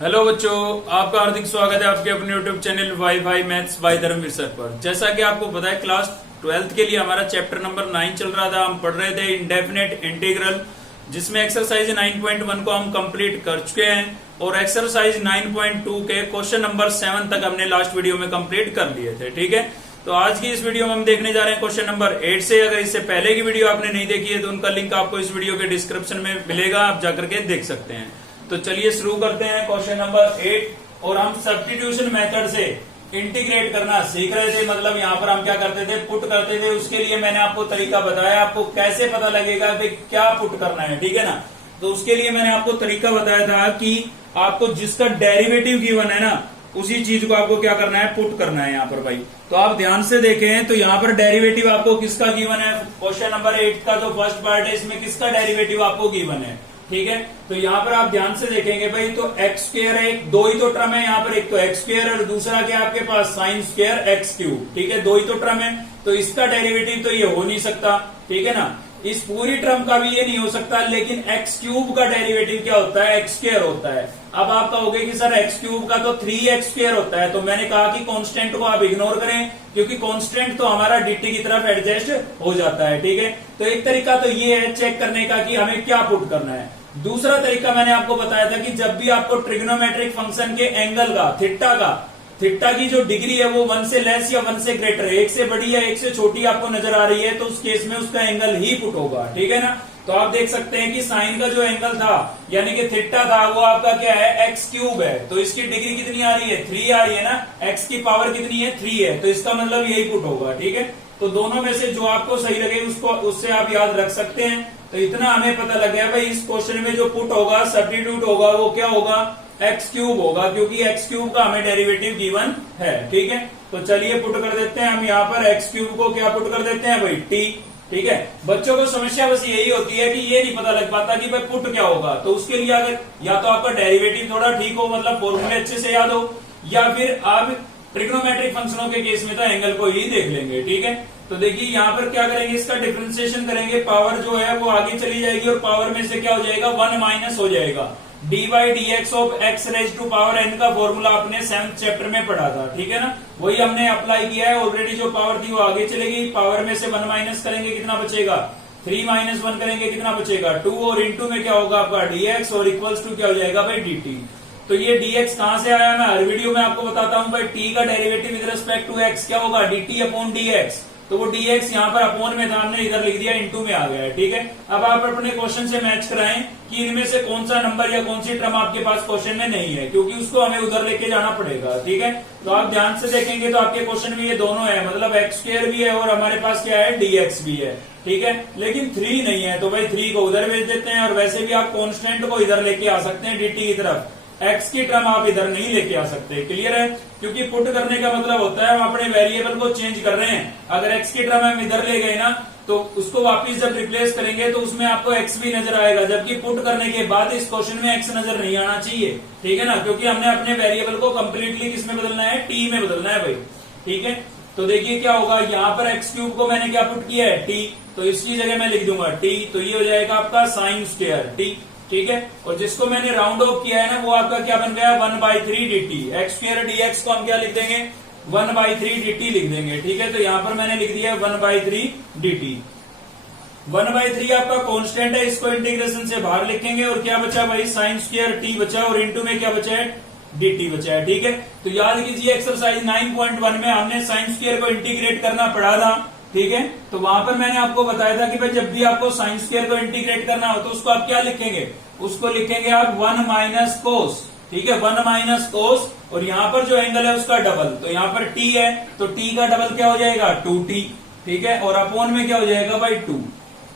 Hello बच्चों, आपका हार्दिक स्वागत है आपके अपने YouTube channel wifi maths by Dharmveer sir पर। जैसा कि आपको पता है, क्लास 12th के लिए हमारा चैप्टर नंबर 9 चल रहा था। हम पढ़ रहे थे इंडेफिनेट इंटीग्रल, जिसमें एक्सरसाइज 9.1 को हम कंप्लीट कर चुके हैं और एक्सरसाइज 9.2 के क्वेश्चन नंबर 7 तक हमने लास्ट वीडियो में कंप्लीट कर लिए थे। ठीक है, तो आज की इस वीडियो में हम देखने जा रहे हैं क्वेश्चन नंबर 8 से। अगर इससे पहले की वीडियो आपने नहीं देखी है तो उनका लिंक आपको इस वीडियो के डिस्क्रिप्शन में मिलेगा, आप जाकर के देख सकते हैं। तो चलिए शुरू करते हैं क्वेश्चन नंबर 8। और हम सब्स्टिट्यूशन मेथड से इंटीग्रेट करना सीख रहे थे। मतलब यहाँ पर हम क्या करते थे, पुट करते थे। उसके लिए मैंने आपको तरीका बताया, आपको कैसे पता लगेगा कि क्या पुट करना है। ठीक है ना, तो उसके लिए मैंने आपको तरीका बताया था कि आपको जिसका डेरिवेटिव गिवन है ना, उसी चीज को आपको क्या करना है, पुट करना है यहाँ पर भाई। तो आप ध्यान से देखें तो यहाँ पर डेरिवेटिव आपको किसका गिवन है, क्वेश्चन नंबर 8 का जो फर्स्ट पार्ट है इसमें किसका डेरिवेटिव आपको गिवन है। ठीक है, तो यहाँ पर आप ध्यान से देखेंगे भाई, तो एक्स स्क्वायर है, दो ही तो टर्म है यहाँ पर, एक तो एक्स स्क्वायर और दूसरा क्या आपके पास साइन स्क्वायर एक्स क्यूब। ठीक है, दो ही तो टर्म है, तो इसका डेरिवेटिव तो ये हो नहीं सकता। ठीक है ना, इस पूरी टर्म का भी ये नहीं हो सकता। लेकिन एक्स क्यूब का डेरिवेटिव क्या होता है, एक्स स्क्वायर होता है। अब आप कहोगे कि सर एक्स क्यूब का तो 3x स्क्वायर होता है, तो मैंने कहा कि कांस्टेंट को आप इग्नोर करें, क्योंकि कांस्टेंट तो हमारा dt की तरफ एडजस्ट हो जाता है। ठीक है, तो एक तरीका तो ये है चेक करने का कि हमें क्या पुट करना है। दूसरा तरीका मैंने आपको बताया था कि जब भी आपको ट्रिग्नोमेट्रिक फंक्शन के एंगल का थीटा की जो डिग्री है वो 1 से लेस या 1 से ग्रेटर है, एक से बड़ी या एक से छोटी आपको नजर आ रही है, तो उस केस में उसका एंगल ही पुट होगा। ठीक है ना, तो आप देख सकते हैं कि साइन का जो एंगल था यानी कि थीटा था, वो आपका क्या है, एक्स क्यूब है। तो इसकी डिग्री कितनी आ रही है, 3 आ रही है ना, एक्स की पावर कितनी है, 3 है, तो इसका मतलब यही पुट होगा। ठीक है, तो दोनों में से जो आपको सही लगे उसको उससे आप याद रख सकते हैं। तो इतना हमें पता लग गया भाई, इस क्वेश्चन में जो पुट होगा, सब्स्टिट्यूट होगा, वो क्या होगा, एक्स क्यूब होगा, क्योंकि एक्स क्यूब का हमें डेरिवेटिव गिवन है। ठीक है, तो चलिए पुट कर देते हैं हम यहाँ पर एक्स क्यूब को, क्या पुट कर देते हैं भाई, टी। ठीक है, बच्चों को समस्या बस यही होती है कि ये नहीं पता लग पाता कि भाई पुट क्या होगा। तो उसके लिए अगर या तो आपका डेरिवेटिव थोड़ा ठीक हो, मतलब फॉर्मूले अच्छे से याद हो, या फिर आप ट्रिग्नोमेट्रिक फंक्शनों के केस में तो एंगल को ही देख लेंगे। ठीक है, तो देखिए यहाँ पर क्या करेंगे, इसका डिफरेंशिएशन करेंगे, पावर जो है वो आगे चली जाएगी और पावर में से क्या हो जाएगा, 1 माइनस हो जाएगा। dy dx of x raise to power n का फॉर्मूला आपने 7th चैप्टर में पढ़ा था। ठीक है ना, वही हमने अप्लाई किया है। ऑलरेडी जो पावर थी वो आगे चलेगी, पावर में से 1 माइनस करेंगे कितना बचेगा, 3 माइनस 1 करेंगे कितना बचेगा, 2, और इंटू में क्या होगा आपका dx, और इक्वल्स टू क्या हो जाएगा भाई, dt। तो ये dx कहां से आया, मैं हर वीडियो में आपको बताता हूं भाई, t का derivative with respect to x क्या होगा, dt अपॉन dx। तो वो dx यहाँ पर अपोन में था, हमने इधर लिख दिया, इनटू में आ गया है। ठीक है, अब आप अपने क्वेश्चन से मैच कराएं कि इनमें से कौन सा नंबर या कौन सी टर्म आपके पास क्वेश्चन में नहीं है, क्योंकि उसको हमें उधर लेके जाना पड़ेगा। ठीक है, तो आप ध्यान से देखेंगे तो आपके क्वेश्चन में ये दोनों है, मतलब एक्स स्क्वायर भी है और हमारे पास क्या है, dx भी है। ठीक है, लेकिन 3 नहीं है, तो भाई 3 को उधर भेज देते हैं। और वैसे भी आप कॉन्स्टेंट को इधर लेके आ सकते हैं, dt की तरफ, एक्स की टर्म आप इधर नहीं लेके आ सकते। क्लियर है, क्योंकि पुट करने का मतलब होता है हम अपने वेरिएबल को चेंज कर रहे हैं। अगर एक्स की टर्म हम इधर ले गए ना, तो उसको वापस जब रिप्लेस करेंगे तो उसमें आपको एक्स भी नजर आएगा, जबकि पुट करने के बाद इस क्वेश्चन में एक्स नजर नहीं आना चाहिए। ठीक है ना, क्योंकि हमने अपने वेरिएबल को कंप्लीटली किस में बदलना है, टी में बदलना है भाई। ठीक है, तो देखिए क्या होगा, यहाँ पर एक्स क्यूब को मैंने क्या पुट किया है, टी, तो इसकी जगह मैं लिख दूंगा टी, तो ये हो जाएगा आपका साइन स्क्वायर टी। ठीक है, और जिसको मैंने राउंड ऑफ किया है ना, वो आपका क्या बन गया, 1/3 dt। एक्स स्क्वायर dx को हम क्या लिख देंगे, 1/3 dt लिख देंगे। ठीक है, तो यहाँ पर मैंने लिख दिया 1/3 dt। 1/3 आपका कांस्टेंट है, इसको इंटीग्रेशन से बाहर लिखेंगे, और क्या बचा भाई, साइन स्क्वायर t बचा, और इंटू में क्या बचा है, dt बचा है। ठीक है, तो याद कीजिए एक्सरसाइज 9.1 में हमने साइन स्क्वायर को इंटीग्रेट करना पड़ा था। ठीक है, तो वहां पर मैंने आपको बताया था कि भाई जब भी आपको साइन स्क्वायर को इंटीग्रेट करना हो तो उसको आप क्या लिखेंगे, उसको लिखेंगे आप 1 माइनस कोस। ठीक है, 1 माइनस कोस, और यहाँ पर जो एंगल है उसका डबल, तो यहाँ पर t है तो t का डबल क्या हो जाएगा, 2t। ठीक है, और अपोन में क्या हो जाएगा भाई 2,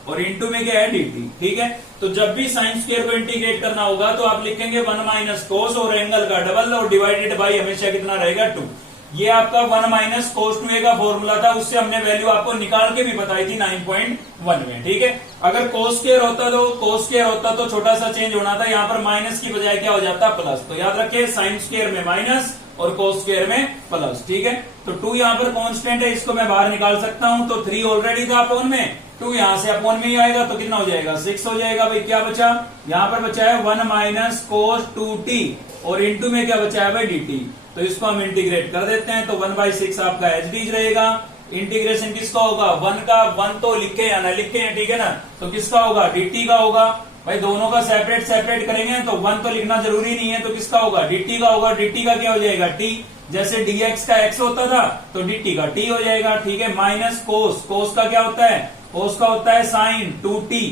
और इंटू में क्या है, dt। ठीक है, तो जब भी साइन स्क्वायर को इंटीग्रेट करना होगा तो आप लिखेंगे 1 माइनस कोस और एंगल का डबल, और डिवाइडेड बाई हमेशा कितना रहेगा, 2। ये आपका 1 माइनस कोस 2a का फॉर्मूला था, उससे हमने वैल्यू आपको निकाल के भी बताई थी 9.1 में। ठीक है, अगर कोस स्क्वायर होता तो छोटा सा चेंज होना था, यहाँ पर माइनस की बजाय क्या हो जाता, प्लस। तो याद रखिए साइन स्क्वायर में माइनस और कोस स्क्वायर में प्लस। ठीक है, तो 2 यहाँ पर कांस्टेंट है, इसको मैं बाहर निकाल सकता हूं, तो 3 ऑलरेडी था अपोन में, 2 यहां से अपोन में ही आएगा, तो कितना हो जाएगा, 6 हो जाएगा भाई। क्या बचा, यहाँ पर बचा है 1 माइनस कोस 2t। और इंटू में क्या बचा है भाई dt। तो इसको हम इंटीग्रेट कर देते हैं, तो 1/6 आपका एच डी रहेगा। इंटीग्रेशन किसका होगा, 1 का 1 तो लिखे या ना लिखे, ठीक है ना, तो किसका होगा, dt का होगा। भाई दोनों का सेपरेट सेपरेट करेंगे तो 1 तो लिखना जरूरी नहीं है, तो किसका होगा, dt का होगा। dt का क्या हो जाएगा, t, जैसे dx का x होता था तो dt का t हो जाएगा, ठीक है। माइनस कोस, कोस का क्या होता है, कोस का होता है साइन 2t,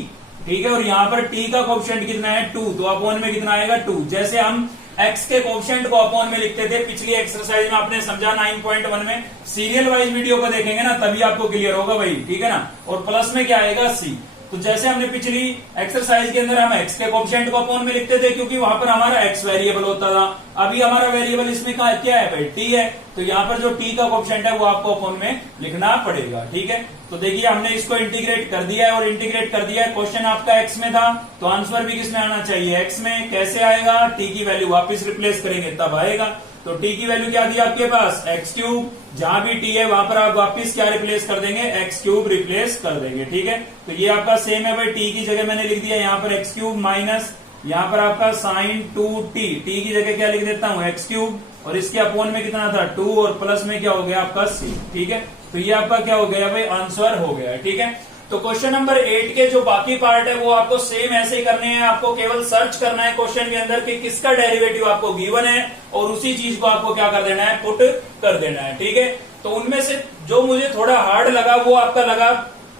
ठीक है। और यहाँ पर t का कोएफिशिएंट कितना है 2, तो अपॉन में कितना आएगा 2। जैसे हम x के कोएफिशिएंट को अपॉन में लिखते थे पिछली एक्सरसाइज में, आपने समझा 9.1 में, सीरियल वाइज वीडियो को देखेंगे ना तभी आपको क्लियर होगा भाई, ठीक है ना। और प्लस में क्या आएगा c। तो जैसे हमने पिछली एक्सरसाइज के अंदर हम x के कोएफिशिएंट को अपॉन में लिखते थे क्योंकि वहां पर हमारा x वेरिएबल होता था, अभी हमारा वेरिएबल इसमें क्या है भाई, t है। तो यहाँ पर जो t का कोएफिशिएंट है वो आपको अपॉन में लिखना पड़ेगा, ठीक है। तो देखिए हमने इसको इंटीग्रेट कर दिया है, और इंटीग्रेट कर दिया है, क्वेश्चन आपका x में था तो आंसर भी किसमें आना चाहिए, x में। कैसे आएगा, t की वैल्यू वापस रिप्लेस करेंगे तब आएगा। तो t की वैल्यू क्या दी आपके पास, x क्यूब, जहां भी t है वहां पर आप वापस क्या रिप्लेस कर देंगे, x क्यूब रिप्लेस कर देंगे, ठीक है। तो ये आपका सेम है भाई, t की जगह मैंने लिख दिया यहाँ पर x क्यूब माइनस यहाँ पर आपका साइन 2t, t की जगह क्या लिख देता हूँ x क्यूब, और इसके अपॉन में कितना था 2, और प्लस में क्या हो गया आपका c, ठीक है। तो ये आपका क्या हो गया भाई, आंसर हो गया, ठीक है। तो क्वेश्चन नंबर 8 के जो बाकी पार्ट है वो आपको सेम ऐसे ही करने हैं, आपको केवल सर्च करना है क्वेश्चन के अंदर कि किसका डेरिवेटिव आपको गिवन है, और उसी चीज को आपको क्या कर देना है, पुट कर देना है, ठीक है। तो उनमें से जो मुझे थोड़ा हार्ड लगा वो आपका लगा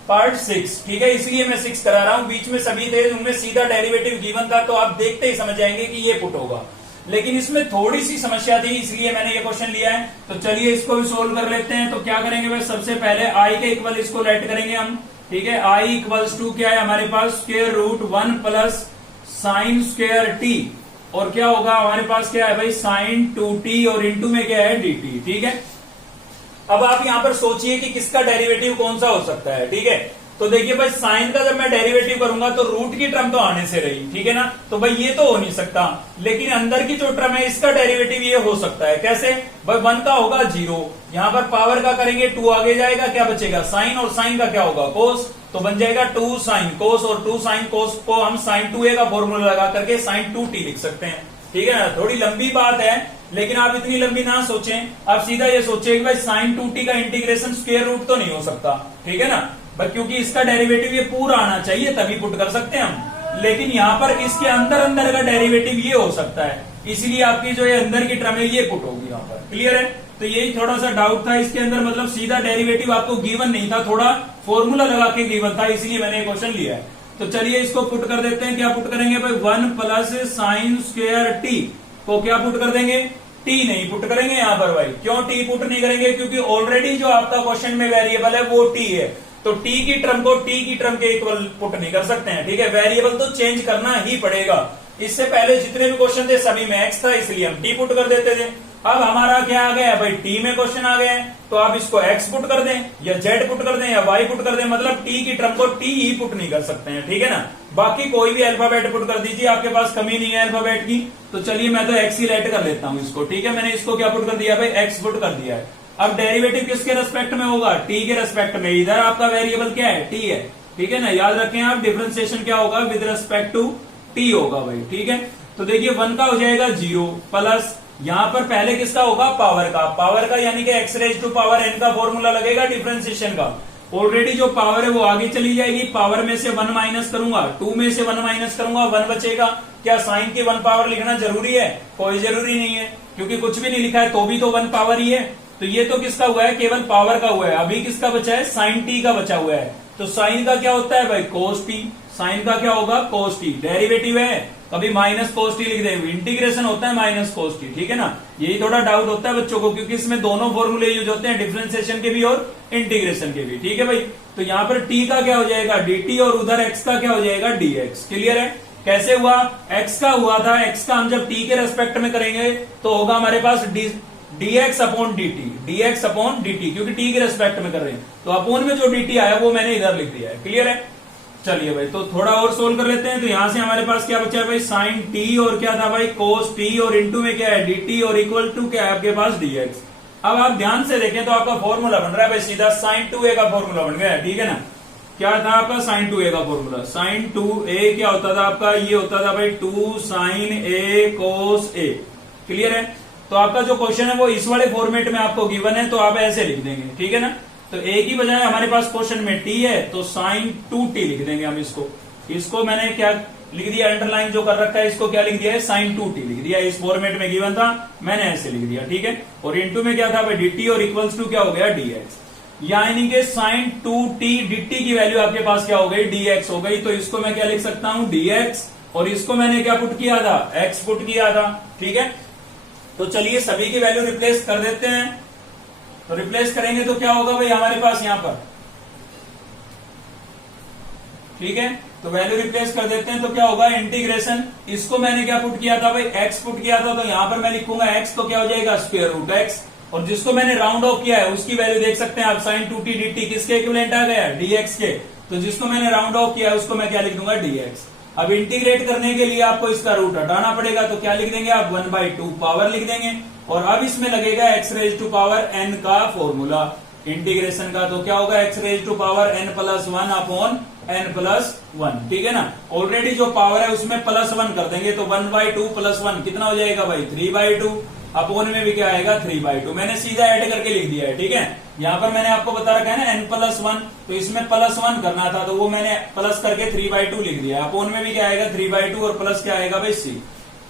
पार्ट 6, ठीक है, इसलिए मैं 6 करा रहा हूं। बीच में सभी थे उनमें सीधा डेरिवेटिव गिवन था, तो आप देखते ही समझ जाएंगे कि ये पुट होगा, लेकिन इसमें थोड़ी सी समस्या थी इसलिए मैंने ये क्वेश्चन लिया है। तो चलिए इसको भी सोल्व कर लेते हैं। तो क्या करेंगे भाई, सबसे पहले i के इक्वल इसको लेट करेंगे हम, ठीक है। i इक्वल्स टू क्या है हमारे पास, square root 1 plus sine square t, और क्या होगा हमारे पास क्या है भाई, साइन 2t, और इंटू में क्या है dt, ठीक है। अब आप यहां पर सोचिए कि किसका डेरिवेटिव कौन सा हो सकता है, ठीक है। तो देखिए भाई साइन का जब मैं डेरिवेटिव करूंगा तो रूट की टर्म तो आने से रही, ठीक है ना, तो भाई ये तो हो नहीं सकता, लेकिन अंदर की जो टर्म है इसका डेरिवेटिव ये हो सकता है। कैसे भाई, 1 का होगा 0, यहां पर पावर का करेंगे 2 आगे जाएगा, क्या बचेगा साइन, और साइन का क्या होगा कोस, तो बन जाएगा 2 साइन कोस, और 2 साइन कोस को हम साइन 2a का फॉर्मूला लगा करके साइन 2t लिख सकते हैं, ठीक है ना। थोड़ी लंबी बात है लेकिन आप इतनी लंबी ना सोचें, आप सीधा ये सोचें कि भाई साइन 2t का इंटीग्रेशन स्क्वायर रूट तो नहीं हो सकता, ठीक है ना, क्योंकि इसका डेरिवेटिव ये पूरा आना चाहिए तभी पुट कर सकते हैं हम, लेकिन यहाँ पर इसके अंदर अंदर का डेरिवेटिव ये हो सकता है, इसलिए आपकी जो ये अंदर की टर्म है ये पुट होगी यहाँ पर, क्लियर है। तो यही थोड़ा सा डाउट था इसके अंदर, मतलब सीधा डेरिवेटिव आपको गिवन नहीं था, थोड़ा फॉर्मूला लगा के गिवन था, इसलिए मैंने ये क्वेश्चन लिया है। तो चलिए इसको पुट कर देते हैं। क्या पुट करेंगे भाई, 1 प्लस साइन स्क्वायर t को क्या पुट कर देंगे, t नहीं पुट करेंगे यहाँ पर भाई। क्यों t पुट नहीं करेंगे, क्योंकि ऑलरेडी जो आपका क्वेश्चन में वेरिएबल है वो t है, तो t की टर्म को t की टर्म के इक्वल पुट नहीं कर सकते हैं, ठीक है। वेरिएबल तो चेंज करना ही पड़ेगा। इससे पहले जितने भी क्वेश्चन थे सभी में x था, इसलिए हम t पुट कर देते थे। अब हमारा क्या आ गया भाई, t में क्वेश्चन आ गए, तो आप इसको x पुट कर दें या z पुट कर दें या y पुट कर दें, मतलब t की टर्म को t ही पुट नहीं कर सकते हैं, ठीक है ना। बाकी कोई भी अल्फाबेट पुट कर दीजिए, आपके पास कमी नहीं है अल्फाबेट की। तो चलिए मैं तो x ही लेट कर लेता हूं इसको, ठीक है। मैंने इसको क्या पुट कर दिया भाई, x पुट कर दिया है। अब डेरिवेटिव किसके रेस्पेक्ट में होगा, t के रेस्पेक्ट में। इधर आपका वेरिएबल क्या है, t है, ठीक है ना। याद रखें आप, डिफरेंशिएशन क्या होगा, विद रेस्पेक्ट टू t होगा भाई, ठीक है। तो देखिए 1 का हो जाएगा 0 प्लस यहां पर पहले किसका होगा, पावर का यानी कि x raise to power n का फॉर्मूला लगेगा डिफरेंशिएशन का। ऑलरेडी जो पावर है वो आगे चली जाएगी, पावर में से 1 माइनस करूंगा, 2 में से 1 माइनस करूंगा, 1 बचेगा। क्या साइन की 1 पावर लिखना जरूरी है, कोई जरूरी नहीं है, क्योंकि कुछ भी नहीं लिखा है तो भी तो 1 पावर ही है। तो ये तो किसका हुआ है, केवल पावर का हुआ है। अभी किसका बचा है, साइन t का बचा हुआ है। तो साइन का क्या होता है भाई, कोस t, साइन का क्या होगा, कोस t। डेरिवेटिव है कभी माइनस कोस टी लिख देंगे, इंटीग्रेशन होता है माइनस कोस टी, ठीक है ना। यही थोड़ा डाउट होता है बच्चों को, क्योंकि इसमें दोनों फॉर्मूले यूज होते हैं, डिफरेंशिएशन के भी और इंटीग्रेशन के भी, ठीक है भाई। तो यहाँ पर t का क्या हो जाएगा, dt, और उधर x का क्या हो जाएगा, dx। क्लियर है। कैसे हुआ, x का हुआ था, x का हम जब t के रेस्पेक्ट में करेंगे तो होगा हमारे पास dx अपॉन dt, क्योंकि t के रेस्पेक्ट में कर रहे हैं, तो अपॉन में जो dt आया वो मैंने इधर लिख दिया है। क्लियर है। चलिए भाई तो थोड़ा और सोल्व कर लेते हैं। तो यहां से हमारे पास क्या बचा है भाई, साइन t, और क्या था भाई, कोस t, और इंटू में क्या है dt, और इक्वल टू क्या है आपके पास dx। अब आप ध्यान से देखें तो आपका फॉर्मूला बन रहा है भाई सीधा साइन 2a का फॉर्मूला बन गया है, ठीक है ना। क्या था आपका साइन 2a का फॉर्मूला, साइन 2a क्या होता था आपका, ये होता था भाई 2 sine a cos a, clear है। तो आपका जो क्वेश्चन है वो इस वाले फॉर्मेट में आपको गिवन है, तो आप ऐसे लिख देंगे, ठीक है ना। तो एक ही बजाय हमारे पास क्वेश्चन में टी है तो sin 2t लिख देंगे हम इसको मैंने क्या लिख दिया, अंडरलाइन जो कर रखा है इसको क्या लिख दिया है, sin 2t लिख दिया। इस फॉर्मेट में गिवन था, मैंने ऐसे लिख दिया, ठीक है। और इनटू में क्या था भाई dt और इक्वल्स टू क्या हो गया dx, यानी कि sin 2t dt की वैल्यू आपके पास क्या हो गई, dx हो गई। तो इसको मैं क्या लिख सकता हूं, dx, और इसको मैंने क्या पुट किया था, x पुट किया था, ठीक है। तो चलिए सभी की वैल्यू रिप्लेस कर देते हैं। तो रिप्लेस करेंगे तो क्या होगा भाई हमारे पास यहां पर, ठीक है। तो वैल्यू रिप्लेस कर देते हैं तो क्या होगा, इंटीग्रेशन, इसको मैंने क्या पुट किया था भाई, x पुट किया था, तो यहां पर मैं लिखूंगा x, तो क्या हो जाएगा स्क्वायर रूट x, और जिसको मैंने राउंड ऑफ किया है उसकी वैल्यू देख सकते हैं आप, sin 2t dt किसके इक्विवेलेंट आ गया, dx के। तो जिसको मैंने राउंड ऑफ किया है उसको मैं क्या लिख दूंगा, dx। अब इंटीग्रेट करने के लिए आपको इसका रूट हटाना पड़ेगा, तो क्या लिख देंगे आप, 1/2 पावर लिख देंगे। और अब इसमें लगेगा x raise to power n का फॉर्मूला इंटीग्रेशन का, तो क्या होगा x raise to power n plus 1 upon n plus 1, ठीक है ना। ऑलरेडी जो पावर है उसमें प्लस 1 कर देंगे, तो 1/2 प्लस 1 कितना हो जाएगा भाई, 3/2, अपॉन में भी क्या आएगा, 3/2। मैंने सीधा ऐड करके लिख दिया है, ठीक है। यहाँ पर मैंने आपको बता रखा है ना n प्लस 1, तो इसमें प्लस 1 करना था, तो वो मैंने प्लस करके 3/2 लिख दिया। अपॉन में भी क्या आएगा, 3/2, और प्लस क्या आएगा भाई c,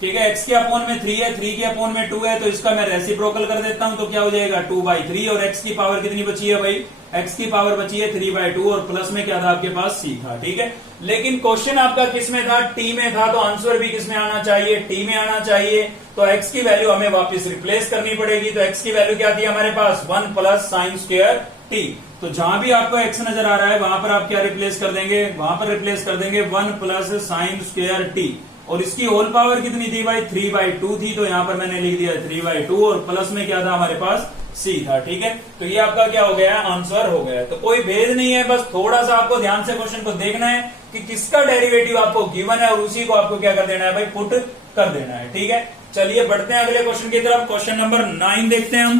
ठीक है। x के अपॉन में 3 है, 3 के अपॉन में 2 है, तो इसका मैं रेसिप्रोकल कर देता हूं, तो क्या हो जाएगा 2/3, और x की पावर कितनी बची है भाई, x की पावर बची है 3/2, और प्लस में क्या था आपके पास, c था, ठीक है। लेकिन क्वेश्चन आपका किस में था, t में था, तो आंसर भी किस में आना चाहिए, t में आना चाहिए। तो x की वैल्यू हमें वापस रिप्लेस करनी पड़ेगी। तो x की वैल्यू क्या थी हमारे पास, 1 प्लस साइन स्क्वायर t। तो जहां भी आपको x नजर आ रहा है वहां पर आप क्या रिप्लेस कर देंगे, वहां पर रिप्लेस कर देंगे 1 प्लस साइन स्क्वायर t, और इसकी होल पावर कितनी थी भाई, 3/2 थी, तो यहां पर मैंने लिख दिया 3/2, और प्लस में क्या था हमारे पास, c था, ठीक है। तो ये आपका क्या हो गया, आंसर हो गया। तो कोई भेद नहीं है, बस थोड़ा सा आपको ध्यान से क्वेश्चन को देखना है कि किसका डेरिवेटिव आपको गिवन है, और उसी को आपको क्या कर देना है भाई, पुट कर देना है, ठीक है। चलिए बढ़ते हैं अगले क्वेश्चन की तरफ। क्वेश्चन नंबर 9 देखते हैं हम।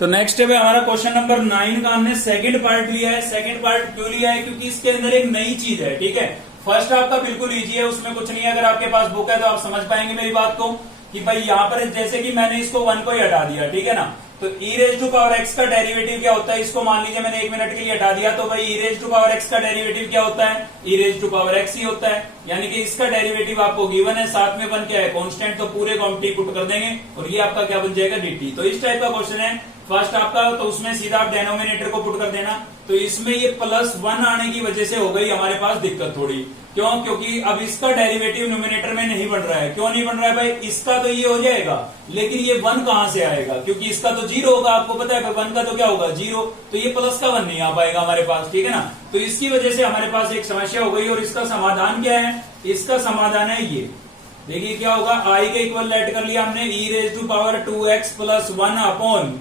तो नेक्स्ट है हमारा क्वेश्चन नंबर 9 का, हमने सेकंड पार्ट लिया है। सेकंड पार्ट क्यों लिया है, क्योंकि इसके अंदर एक नई चीज है, ठीक है। फर्स्ट आपका बिल्कुल इजी है, उसमें कुछ नहीं है। अगर आपके पास बुक है तो आप समझ पाएंगे मेरी बात को, कि भाई यहाँ पर जैसे कि मैंने इसको 1 को ही हटा दिया, ठीक है ना। तो e raise to power x का डेरिवेटिव क्या होता है, इसको मान लीजिए मैंने 1 मिनट के लिए हटा दिया, तो भाई e raise to power x का डेरिवेटिव क्या होता है, e raise to power x ही होता है। यानी कि इसका डेरिवेटिव आपको गिवन है, साथ में 1 क्या है, कांस्टेंट, तो पूरे को हम t पुट कर देंगे, और ये आपका क्या बन जाएगा, dt। तो इस टाइप का क्वेश्चन है फर्स्ट आपका, तो उसमें सीधा आप डेनोमिनेटर को पुट कर देना। तो इसमें ये +1 आने की वजह से हो गई हमारे पास दिक्कत थोड़ी, क्यों, क्योंकि अब इसका डेरिवेटिव न्यूमिनेटर में नहीं बन रहा है। क्यों नहीं बन रहा है भाई, इसका तो ये हो जाएगा, लेकिन ये 1 कहां से आएगा, क्योंकि इसका तो 0 होगा, आपको पता है 1 का तो क्या होगा 0, तो ये प्लस का 1 नहीं आ पाएगा हमारे पास, ठीक है ना। तो इसकी वजह से हमारे पास एक समस्या हो गई, और इसका समाधान क्या है, इसका समाधान है ये, देखिए क्या होगा, i के इक्वल लेट कर लिया हमने, e raise to power 2x plus 1 upon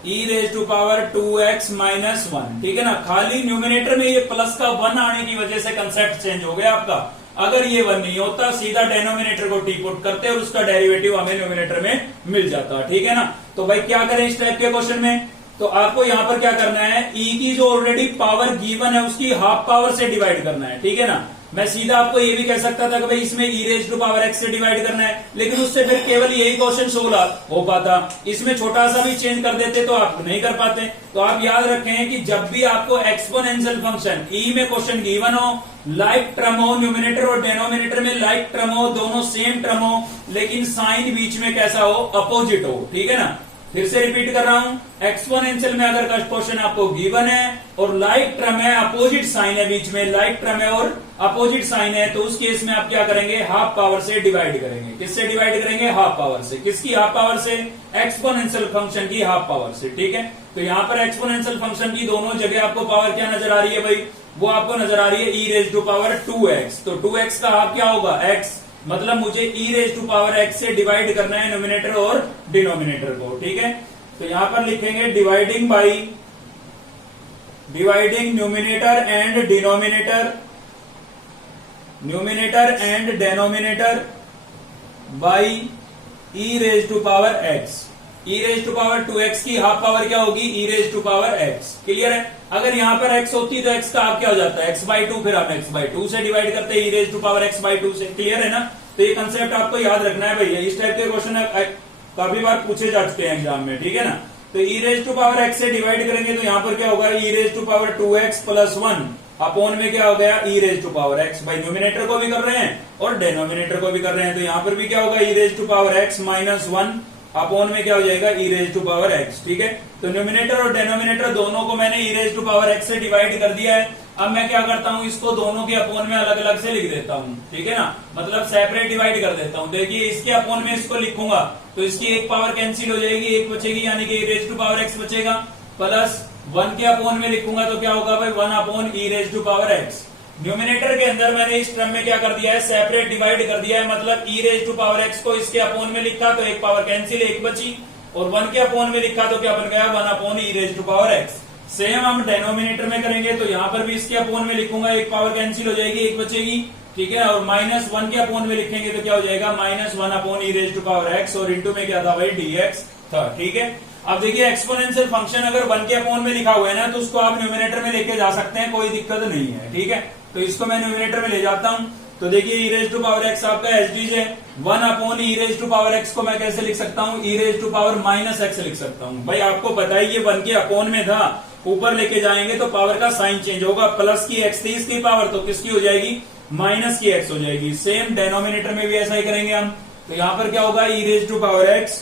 e raise to power 2x minus 1, ठीक है ना। खाली न्यूमिनेटर में ये प्लस का 1 आने की वजह से कंसेप्ट चेंज हो गया आपका। अगर ये 1 नहीं होता, सीधा डेनोमिनेटर को टी पुट करते और उसका डेरिवेटिव हमें न्यूमिनेटर में मिल जाता, ठीक है ना। तो भाई क्या करें इस टाइप के क्वेश्चन में, तो आपको यहां पर क्या करना है, e की जो ऑलरेडी पावर गिवन है उसकी हाफ पावर से डिवाइड करना है, ठीक है ना। मैं सीधा आपको ये भी कह सकता था कि भाई इसमें e raise to power x से डिवाइड करना है, लेकिन उससे फिर केवल यही क्वेश्चन सोल्व हो पाता। इसमें छोटा सा भी चेंज कर देते तो आप नहीं कर पाते। तो आप याद रखें कि जब भी आपको एक्सपोनेंशियल फंक्शन e में क्वेश्चन गिवन हो, लाइक टर्म हो, न्यूमिनेटर और डेनोमिनेटर में लाइक टर्म हो, दोनों सेम टर्म हो, लेकिन साइन बीच में कैसा हो, अपोजिट हो, ठीक है ना। फिर से रिपीट कर रहा हूं, एक्सपोनेंशियल में अगर क्वेश्चन आपको गिवन है और लाइक टर्म है, अपोजिट साइन है बीच में, लाइक टर्म है और अपोजिट साइन है, तो उस केस में आप क्या करेंगे, हाफ पावर से डिवाइड करेंगे। किससे डिवाइड करेंगे, हाफ पावर से। किसकी हाफ पावर से, एक्सपोनेंशियल फंक्शन की हाफ पावर से, ठीक है। तो यहां पर एक्सपोनेंशियल फंक्शन की दोनों जगह आपको पावर क्या नजर आ रही है भाई, वो आपको नजर आ रही है e raise to power 2x। तो 2x का हाफ क्या होगा, x, मतलब मुझे e raise to power x से डिवाइड करना है न्यूमिनेटर और डिनोमिनेटर को, ठीक है। तो यहां पर लिखेंगे dividing by, dividing numerator and denominator, numerator and denominator by e raise to power x। e raise to power 2x की हाफ पावर क्या होगी, e raise to power x। Clear है। अगर यहां पर x होती तो x का हाफ क्या हो जाता है, x/2, फिर हम x/2 से डिवाइड करते हैं e raise to power x/2 से। क्लियर है ना। तो ये कंसेप्ट आपको याद रखना है भैया। इस टाइप के क्वेश्चन काफी बार पूछे जा चुके हैं एग्जाम में, ठीक है ना। तो e raise to power x से डिवाइड करेंगे तो यहाँ पर क्या होगा, e raise to power 2x plus 1 upon में क्या हो गया, e raise to power x। भाई न्यूमिनेटर को भी कर रहे हैं और डेनोमिनेटर को भी कर रहे हैं, तो यहाँ पर भी क्या होगा, e raise to power x minus 1 upon में क्या हो जाएगा, e raise to power x। ठीक है, तो न्यूमिनेटर और डेनोमिनेटर दोनों को मैंने e raise to power x से डिवाइड कर दिया है। अब मैं क्या करता हूँ, इसको दोनों के अपोन में अलग अलग से लिख देता हूँ, ठीक है ना, मतलब सेपरेट डिवाइड कर देता हूँ। देखिए इसके अपोन में इसको लिखूंगा तो इसकी एक पावर कैंसिल हो जाएगी, एक बचेगी, यानी कि e raise to power x बचेगा, प्लस 1 के अपोन में लिखूंगा तो क्या होगा भाई 1 upon e raise to power x। Numerator के अंदर मैंने इस टर्म में क्या कर दिया है, सेपरेट डिवाइड कर दिया है, मतलब e raise to power x को इसके अपोन में लिखा तो एक पावर कैंसिल, एक बची, और 1 के अपोन में लिखा तो क्या बन गया 1 upon e raise to power x। Same हम डेनोमिनेटर में करेंगे तो यहाँ पर भी इसके अपोन में लिखूंगा, एक पावर कैंसिल हो जाएगी, एक बचेगी, ठीक है, और माइनस 1 के अपोन में लिखेंगे तो क्या हो जाएगा minus 1 upon e raise to power x, और इंटू में क्या था भाई dx था। ठीक है, अब देखिए एक्सपोनेंशियल फंक्शन अगर 1 के अपोन में लिखा हुआ है ना तो उसको आप न्यूमिनेटर में लेके जा सकते हैं, कोई दिक्कत नहीं है। ठीक है, तो इसको मैं न्यूमिनेटर में ले जाता हूं, तो देखिए e raise to power x आपका एज डीज है, 1 upon e raise to power x को मैं कैसे लिख सकता हूँ, e raise to power minus x लिख सकता हूँ। भाई आपको पता है ये 1 के अपोन में था, ऊपर लेके जाएंगे तो पावर का साइन चेंज होगा, प्लस की x थी इसकी पावर तो किसकी हो जाएगी, माइनस की x हो जाएगी। सेम डेनोमिनेटर में भी ऐसा ही करेंगे हम, तो यहाँ पर क्या होगा e raise to power x,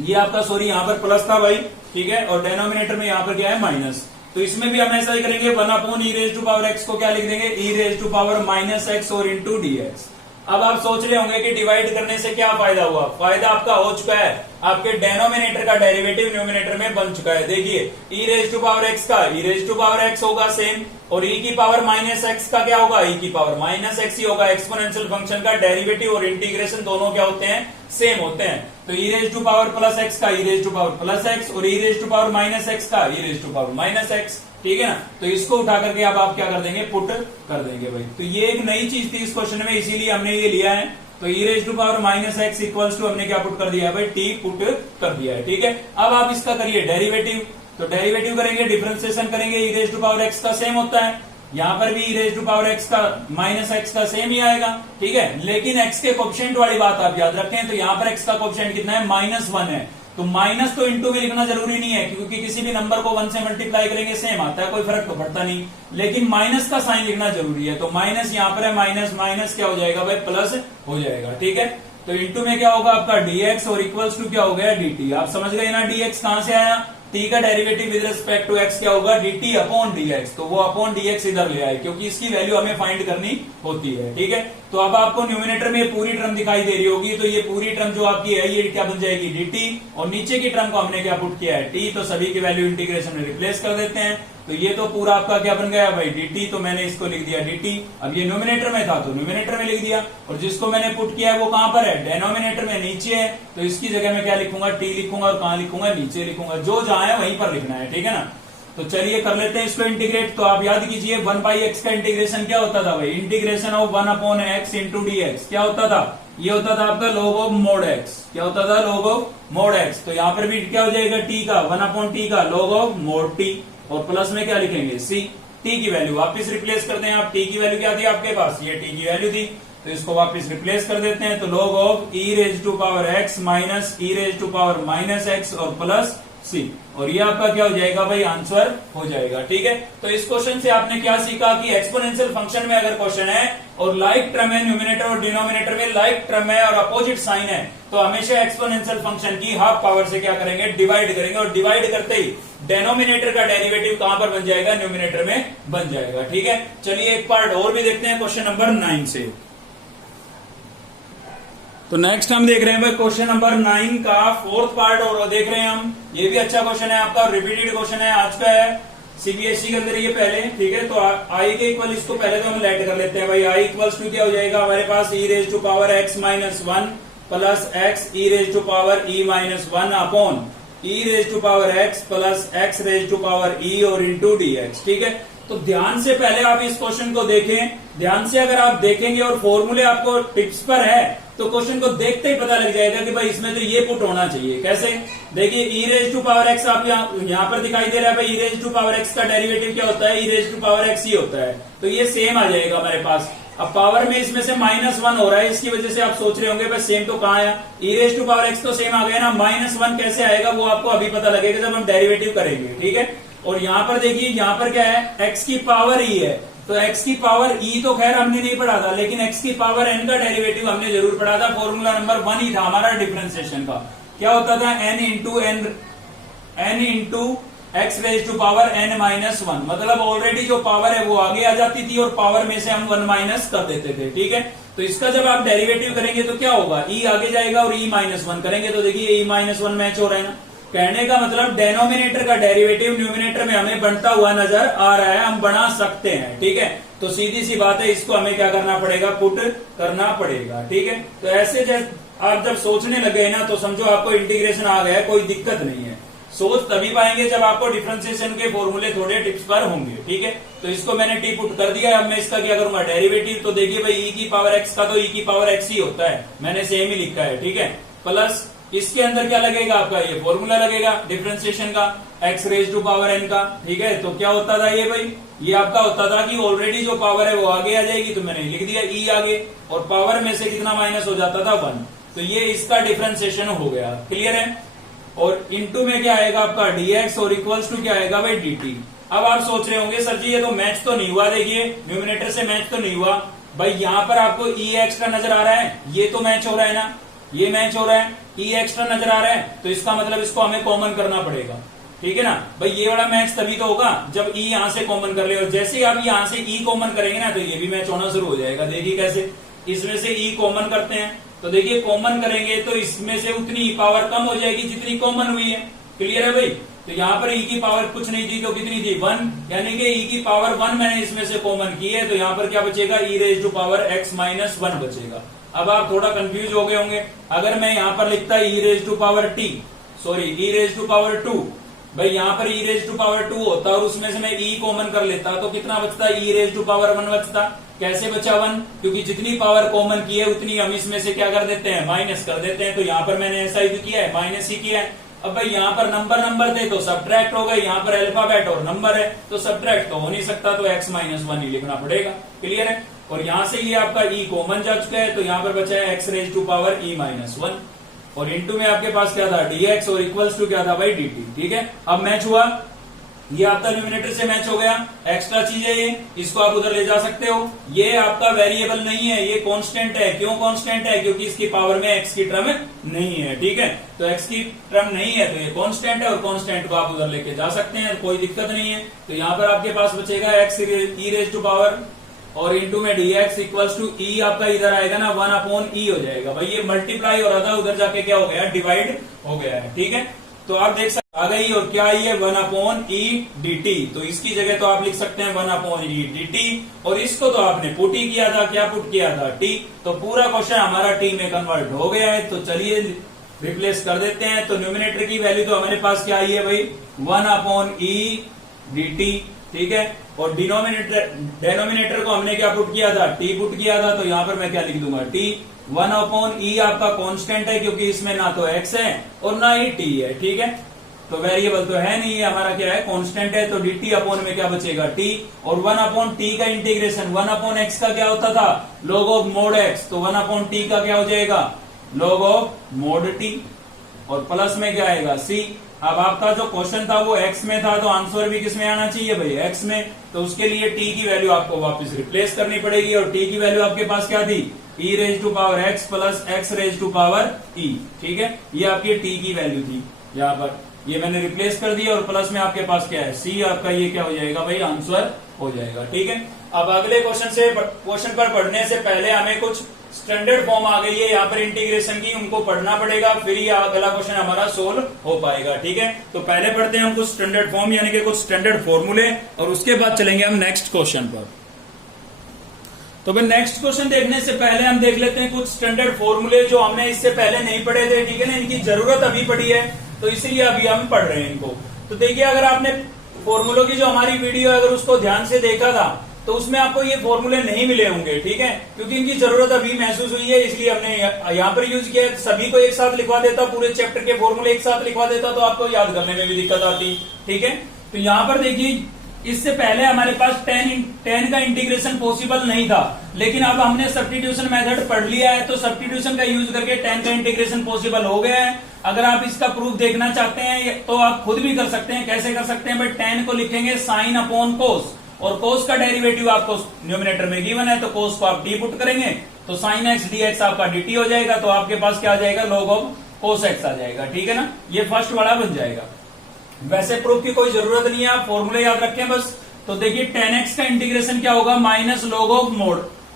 ये आपका सॉरी यहाँ पर प्लस था भाई, ठीक है, और डेनोमिनेटर में यहाँ पर क्या है माइनस, तो इसमें भी हम ऐसा ही करेंगे, 1 upon e raise to power x को क्या लिख देंगे, e raise to power minus x और इंटू dx। अब आप सोच रहे होंगे कि डिवाइड करने से क्या फायदा हुआ, फायदा आपका हो चुका है, आपके डेनोमिनेटर का डेरिवेटिव न्यूमिनेटर में बन चुका है। देखिए e raise to power x का e raise to power x होगा सेम, और e की पावर माइनस x का क्या होगा, e की पावर माइनस x ही होगा। एक्सपोनेंशियल फंक्शन का डेरिवेटिव और इंटीग्रेशन दोनों क्या होते हैं, सेम होते हैं। तो e raise to power plus x का e raise to power plus x, और e raise to power minus x का e raise to power minus x, ठीक है ना। तो इसको उठा करके अब आप क्या कर देंगे, पुट कर देंगे भाई। तो ये एक नई चीज थी इस क्वेश्चन में, इसीलिए हमने ये लिया है। तो e raise to power minus x equals to हमने क्या पुट कर दिया है भाई, t पुट कर दिया है। ठीक है, अब आप इसका करिए डेरिवेटिव, तो डेरिवेटिव करेंगे, डिफरेंशिएशन करेंगे, e raise to power x का सेम होता है, यहाँ पर भी e raise to power x का माइनस x का सेम ही आएगा, ठीक है। लेकिन x के कोएफिशिएंट वाली बात आप याद रखें, तो यहाँ पर x का कोएफिशिएंट कितना है, -1 है, तो माइनस तो इंटू में लिखना जरूरी नहीं है, क्योंकि किसी भी नंबर को 1 से मल्टीप्लाई करेंगे सेम आता है, कोई फर्क तो पड़ता नहीं, लेकिन माइनस का साइन लिखना जरूरी है। तो माइनस यहाँ पर है, माइनस माइनस क्या हो जाएगा भाई, प्लस हो जाएगा। ठीक है, तो इंटू में क्या होगा आपका dx और इक्वल्स टू क्या हो गया dt। आप समझ गए ना, dx कहां से आया, t का derivative with respect to x क्या होगा, dt अपॉन dx, तो वो अपॉन dx इधर ले आए, क्योंकि इसकी वैल्यू हमें फाइंड करनी होती है। ठीक है, तो अब आपको न्यूमिनेटर में ये पूरी टर्म दिखाई दे रही होगी, तो ये पूरी टर्म जो आपकी है ये क्या बन जाएगी, dt, और नीचे की टर्म को हमने क्या पुट किया है, t, तो सभी की वैल्यू इंटीग्रेशन में रिप्लेस कर देते हैं। तो ये तो पूरा आपका क्या बन गया भाई, dt, तो मैंने इसको लिख दिया dt। अब ये न्यूमिनेटर में था तो न्यूमिनेटर में लिख दिया, और जिसको मैंने पुट किया है वो कहां पर है, डेनोमिनेटर में नीचे है, तो इसकी जगह में क्या लिखूंगा, t लिखूंगा, और कहां लिखूंगा, नीचे लिखूंगा, जो जहां है वहीं पर लिखना है। ठीक है ना, तो चलिए कर लेते हैं इसको इंटीग्रेट। तो आप याद कीजिए 1/x का इंटीग्रेशन क्या होता था भाई, integration of 1 upon x into dx क्या होता था, ये होता था आपका log ऑफ मोड x, क्या होता था, log ऑफ मोड x। तो यहाँ पर भी क्या हो जाएगा, t का 1 अपॉन t का log ऑफ मोड t, और प्लस में क्या लिखेंगे c, t की वैल्यू वापस रिप्लेस करते हैं आप, t की वैल्यू क्या थी आपके पास, ये t की वैल्यू थी, तो इसको वापस रिप्लेस कर देते हैं। तो log of e raise to power x minus e raise to power minus x और प्लस c, और ये आपका क्या हो जाएगा भाई, आंसर हो जाएगा। ठीक है, तो इस क्वेश्चन से आपने क्या सीखा कि एक्सपोनेंशियल फंक्शन में अगर क्वेश्चन है और लाइक टर्म है, न्यूमिनेटर और डिनोमिनेटर में लाइक टर्म है और अपोजिट साइन है, तो हमेशा एक्सपोनेंशियल फंक्शन की हाफ पावर से क्या करेंगे, डिवाइड करेंगे, और डिवाइड करते ही डेनोमिनेटर का डेरिवेटिव कहां पर बन जाएगा, न्यूमिनेटर में बन जाएगा। ठीक है, चलिए एक पार्ट और भी देखते हैं क्वेश्चन नंबर 9 से। तो नेक्स्ट हम देख रहे हैं भाई क्वेश्चन नंबर 9 का 4th पार्ट, और देख रहे हैं हम, ये भी अच्छा क्वेश्चन है आपका, रिपीटेड क्वेश्चन है, आज का है, सीबीएसई के अंदर ये पहले। ठीक है, तो आई के इक्वल इसको पहले तो हम लेट कर लेते हैं भाई, आई इक्वल्स टू क्या हो जाएगा हमारे पास, e raise to power x minus 1 plus x e raise to power e minus 1 upon e raise to power x plus x raise to power e और इंटू dx। ठीक है, तो ध्यान से पहले आप इस क्वेश्चन को देखें, ध्यान से अगर आप देखेंगे और फॉर्मूले आपको टिप्स पर है तो क्वेश्चन को देखते ही पता लग जाएगा कि भाई इसमें तो ये पुट होना चाहिए। कैसे, देखिए e raise to power x आप यहाँ पर दिखाई दे रहा है भाई, e raise to power x का डेरिवेटिव क्या होता है, e raise to power x ही होता है, तो ये सेम आ जाएगा हमारे पास। अब पावर में इसमें से -1 हो रहा है, इसकी वजह से आप सोच रहे होंगे बस सेम तो कहाँ आया, e⁻x तो सेम आ गया ना, -1 कैसे आएगा वो आपको अभी पता लगेगा जब हम डेरिवेटिव करेंगे, ठीक है। और यहाँ पर देखिए, यहाँ पर क्या है, x की पावर e है, तो x की पावर e तो खैर हमने नहीं पढ़ा था, लेकिन x की पावर n का डेरिवेटिव हमने जरूर पढ़ा था। फॉर्मूला नंबर 1 ही था हमारा डिफरेंशिएशन का। क्या होता था, n into x raise to power n -1, मतलब ऑलरेडी जो पावर है वो आगे आ जाती थी और पावर में से हम 1 माइनस कर देते थे, ठीक है। तो इसका जब आप डेरिवेटिव करेंगे तो क्या होगा, e आगे जाएगा और e -1 करेंगे तो देखिए e -1 मैच हो रहा है ना। कहने का मतलब डेनोमिनेटर का डेरिवेटिव न्यूमिनेटर में हमें बनता हुआ नजर आ रहा है, हम बना सकते हैं, ठीक है। तो सीधी सी बात है, इसको हमें क्या करना पड़ेगा, पुट करना पड़ेगा, ठीक है। तो ऐसे आप जब सोचने लगे ना तो समझो आपको इंटीग्रेशन आ गया है, कोई दिक्कत नहीं है। सोच तभी पाएंगे जब आपको डिफरेंशिएशन के फॉर्मूले थोड़े टिप्स पर होंगे, ठीक है। तो इसको मैंने टी पुट कर दिया। अब मैं इसका क्या करूंगा, डेरिवेटिव। तो देखिए भाई, e की पावर x का तो e की पावर x ही होता है, मैंने सेम ही लिखा है, ठीक है। प्लस इसके अंदर क्या लगेगा आपका, ये फॉर्मूला लगेगा डिफरेंशिएशन का, x raise to power n का, ठीक है। तो क्या होता था ये भाई, ये आपका होता था कि ऑलरेडी जो पावर है वो आगे आ जाएगी, तो मैंने लिख दिया e आगे, और पावर में से कितना माइनस हो जाता था, 1। तो ये इसका डिफरेंशिएशन हो गया, क्लियर है। और इनटू में क्या आएगा आपका dx, और इक्वल्स टू क्या आएगा भाई dt। अब आप सोच रहे होंगे सर जी ये तो मैच तो नहीं हुआ, देखिए न्यूमिनेटर से मैच तो नहीं हुआ भाई। यहाँ पर आपको e एक्स्ट्रा नजर आ रहा है, ये तो मैच हो रहा है ना, ये मैच हो रहा है, e एक्स्ट्रा नजर आ रहा है, तो इसका मतलब इसको हमें कॉमन करना पड़ेगा, ठीक है ना भाई। ये वाला मैच तभी तो होगा जब e यहां से कॉमन कर ले, और जैसे ही आप यहां से e कॉमन करेंगे ना तो ये भी मैच होना शुरू हो जाएगा। देखिए कैसे, इसमें से e कॉमन करते हैं, तो देखिए कॉमन करेंगे तो इसमें से उतनी पावर कम हो जाएगी जितनी कॉमन हुई है, क्लियर है भाई। तो यहाँ पर e की पावर कुछ नहीं थी तो कितनी थी, 1, यानी कि e की पावर 1 मैंने इसमें से कॉमन की है, तो यहाँ पर क्या बचेगा, e raise to power x -1 बचेगा। अब आप थोड़ा कंफ्यूज हो गए होंगे, अगर मैं यहाँ पर लिखता e raise to power t, sorry e raise to power 2, भाई यहाँ पर e रेज टू पावर 2 होता और उसमें से मैं e कॉमन कर लेता तो कितना बचता, e रेज टू पावर 1 बचता। कैसे बचा 1, क्योंकि जितनी पावर कॉमन की है उतनी हम इसमें से क्या कर देते हैं, माइनस कर देते हैं। तो यहाँ पर मैंने ऐसा ही किया है, माइनस ही किया है। अब भाई यहाँ पर नंबर थे तो सब्ट्रैक्ट हो गए, यहाँ पर अल्फाबेट और नंबर है तो सब्ट्रैक्ट तो हो नहीं सकता, तो x -1 ही लिखना पड़ेगा, क्लियर है। और यहाँ से ये आपका e कॉमन जा चुका है, तो यहाँ पर बचा है x raise to power e -1, और इनटू में आपके पास क्या था, dx, और इक्वल्स टू क्या था भाई dt, ठीक है। अब मैच हुआ, ये आपका न्यूमिनेटर से मैच हो गया, एक्स्ट्रा चीज है ये, इसको आप उधर ले जा सकते हो। ये आपका वेरिएबल नहीं है, ये कांस्टेंट है। क्यों कांस्टेंट है, क्योंकि इसकी पावर में x की टर्म नहीं है, ठीक है। तो x की टर्म नहीं है तो ये कांस्टेंट है, और कांस्टेंट को आप उधर लेके जा सकते हैं, कोई दिक्कत नहीं है। तो यहाँ पर आपके पास बचेगा x e raise to power, और इंटू में dx इक्वल्स टू e, आपका इधर आएगा ना 1/e हो जाएगा भाई। ये मल्टीप्लाई हो रहा था, उधर जाके क्या हो गया, डिवाइड हो गया है, ठीक है। तो आप देख सकते आ गई, और क्या आई है 1/e dt, तो इसकी जगह तो आप लिख सकते हैं 1/e dt, और इसको तो आपने पुट ही किया था, क्या पुट किया था, t। तो पूरा क्वेश्चन हमारा t में कन्वर्ट हो गया है। तो चलिए रिप्लेस कर देते हैं। तो न्यूमिनेटर की वैल्यू तो हमारे पास क्या आई है भाई, 1/e dt, ठीक है। और डेनोमिनेटर को हमने क्या पुट किया था, t पुट किया था, तो यहाँ पर मैं क्या लिख दूंगा, t। 1/e आपका कांस्टेंट है क्योंकि इसमें ना तो x है और ना ही t है, ठीक है। तो वेरिएबल तो है नहीं, हमारा क्या है, कांस्टेंट है। तो dt अपॉन में क्या बचेगा, t, और 1/t का इंटीग्रेशन 1/x का क्या होता था, log ऑफ मोड x, तो 1/t का क्या हो जाएगा, log ऑफ मोड t, और प्लस में क्या आएगा, c। अब आपका जो क्वेश्चन था वो x में था, तो आंसर भी किस में आना चाहिए भाई, x में। तो उसके लिए t की वैल्यू आपको वापस रिप्लेस करनी पड़ेगी, और t की वैल्यू आपके पास क्या थी, e raise to power x plus x raise to power e, ठीक है। ये आपकी t की वैल्यू थी, यहाँ पर ये मैंने रिप्लेस कर दिया, और प्लस में आपके पास क्या है, c, आपका ये क्या हो जाएगा भाई, आंसर हो जाएगा, ठीक है। अब अगले क्वेश्चन पर पढ़ने से पहले हमें कुछ स्टैंडर्ड फॉर्म आ गई है यहाँ पर इंटीग्रेशन की, उनको पढ़ना पड़ेगा, फिर ये अगला क्वेश्चन हमारा सोल्व हो पाएगा, ठीक है। तो पहले पढ़ते हैं हम कुछ स्टैंडर्ड फॉर्म, यानी कि कुछ स्टैंडर्ड फॉर्मूले, और उसके बाद चलेंगे हम नेक्स्ट क्वेश्चन पर। तो भाई नेक्स्ट क्वेश्चन देखने से पहले हम देख लेते हैं कुछ स्टैंडर्ड फॉर्मूले जो हमने इससे पहले नहीं पढ़े थे, ठीक है ना। इनकी जरूरत अभी पड़ी है, तो इसीलिए अभी हम पढ़ रहे हैं इनको। तो देखिए, अगर आपने फॉर्मूलों की जो हमारी वीडियो है अगर उसको ध्यान से देखा था तो उसमें आपको ये फॉर्मूले नहीं मिले होंगे, ठीक है, क्योंकि इनकी जरूरत अभी महसूस हुई है, इसलिए हमने यहाँ पर यूज किया। सभी को एक साथ लिखवा देता, पूरे चैप्टर के फॉर्मूले एक साथ लिखवा देता तो आपको याद करने में भी दिक्कत आती, ठीक है। तो यहाँ पर देखिए, इससे पहले हमारे पास टेन का इंटीग्रेशन पॉसिबल नहीं था, लेकिन अब हमने सब्स्टिट्यूशन मेथड पढ़ लिया है, तो सब्स्टिट्यूशन का यूज करके टेन का इंटीग्रेशन पॉसिबल हो गया है। अगर आप इसका प्रूफ देखना चाहते हैं तो आप खुद भी कर सकते हैं। कैसे कर सकते हैं भाई, टेन को लिखेंगे साइन अपॉन कोस, और कोस का डेरिवेटिव आपको न्यूमिनेटर में गिवन है, तो कोस को आप डी पुट करेंगे तो साइन एक्स डी एक्स आपका dt हो जाएगा, तो आपके पास क्या आ जाएगा, log ऑफ कोस एक्स आ जाएगा। ठीक है ना, ये फर्स्ट वाला बन जाएगा। वैसे प्रूफ की कोई जरूरत नहीं है, आप फॉर्मूले याद रखें बस। तो देखिए tan x का इंटीग्रेशन क्या होगा, minus log of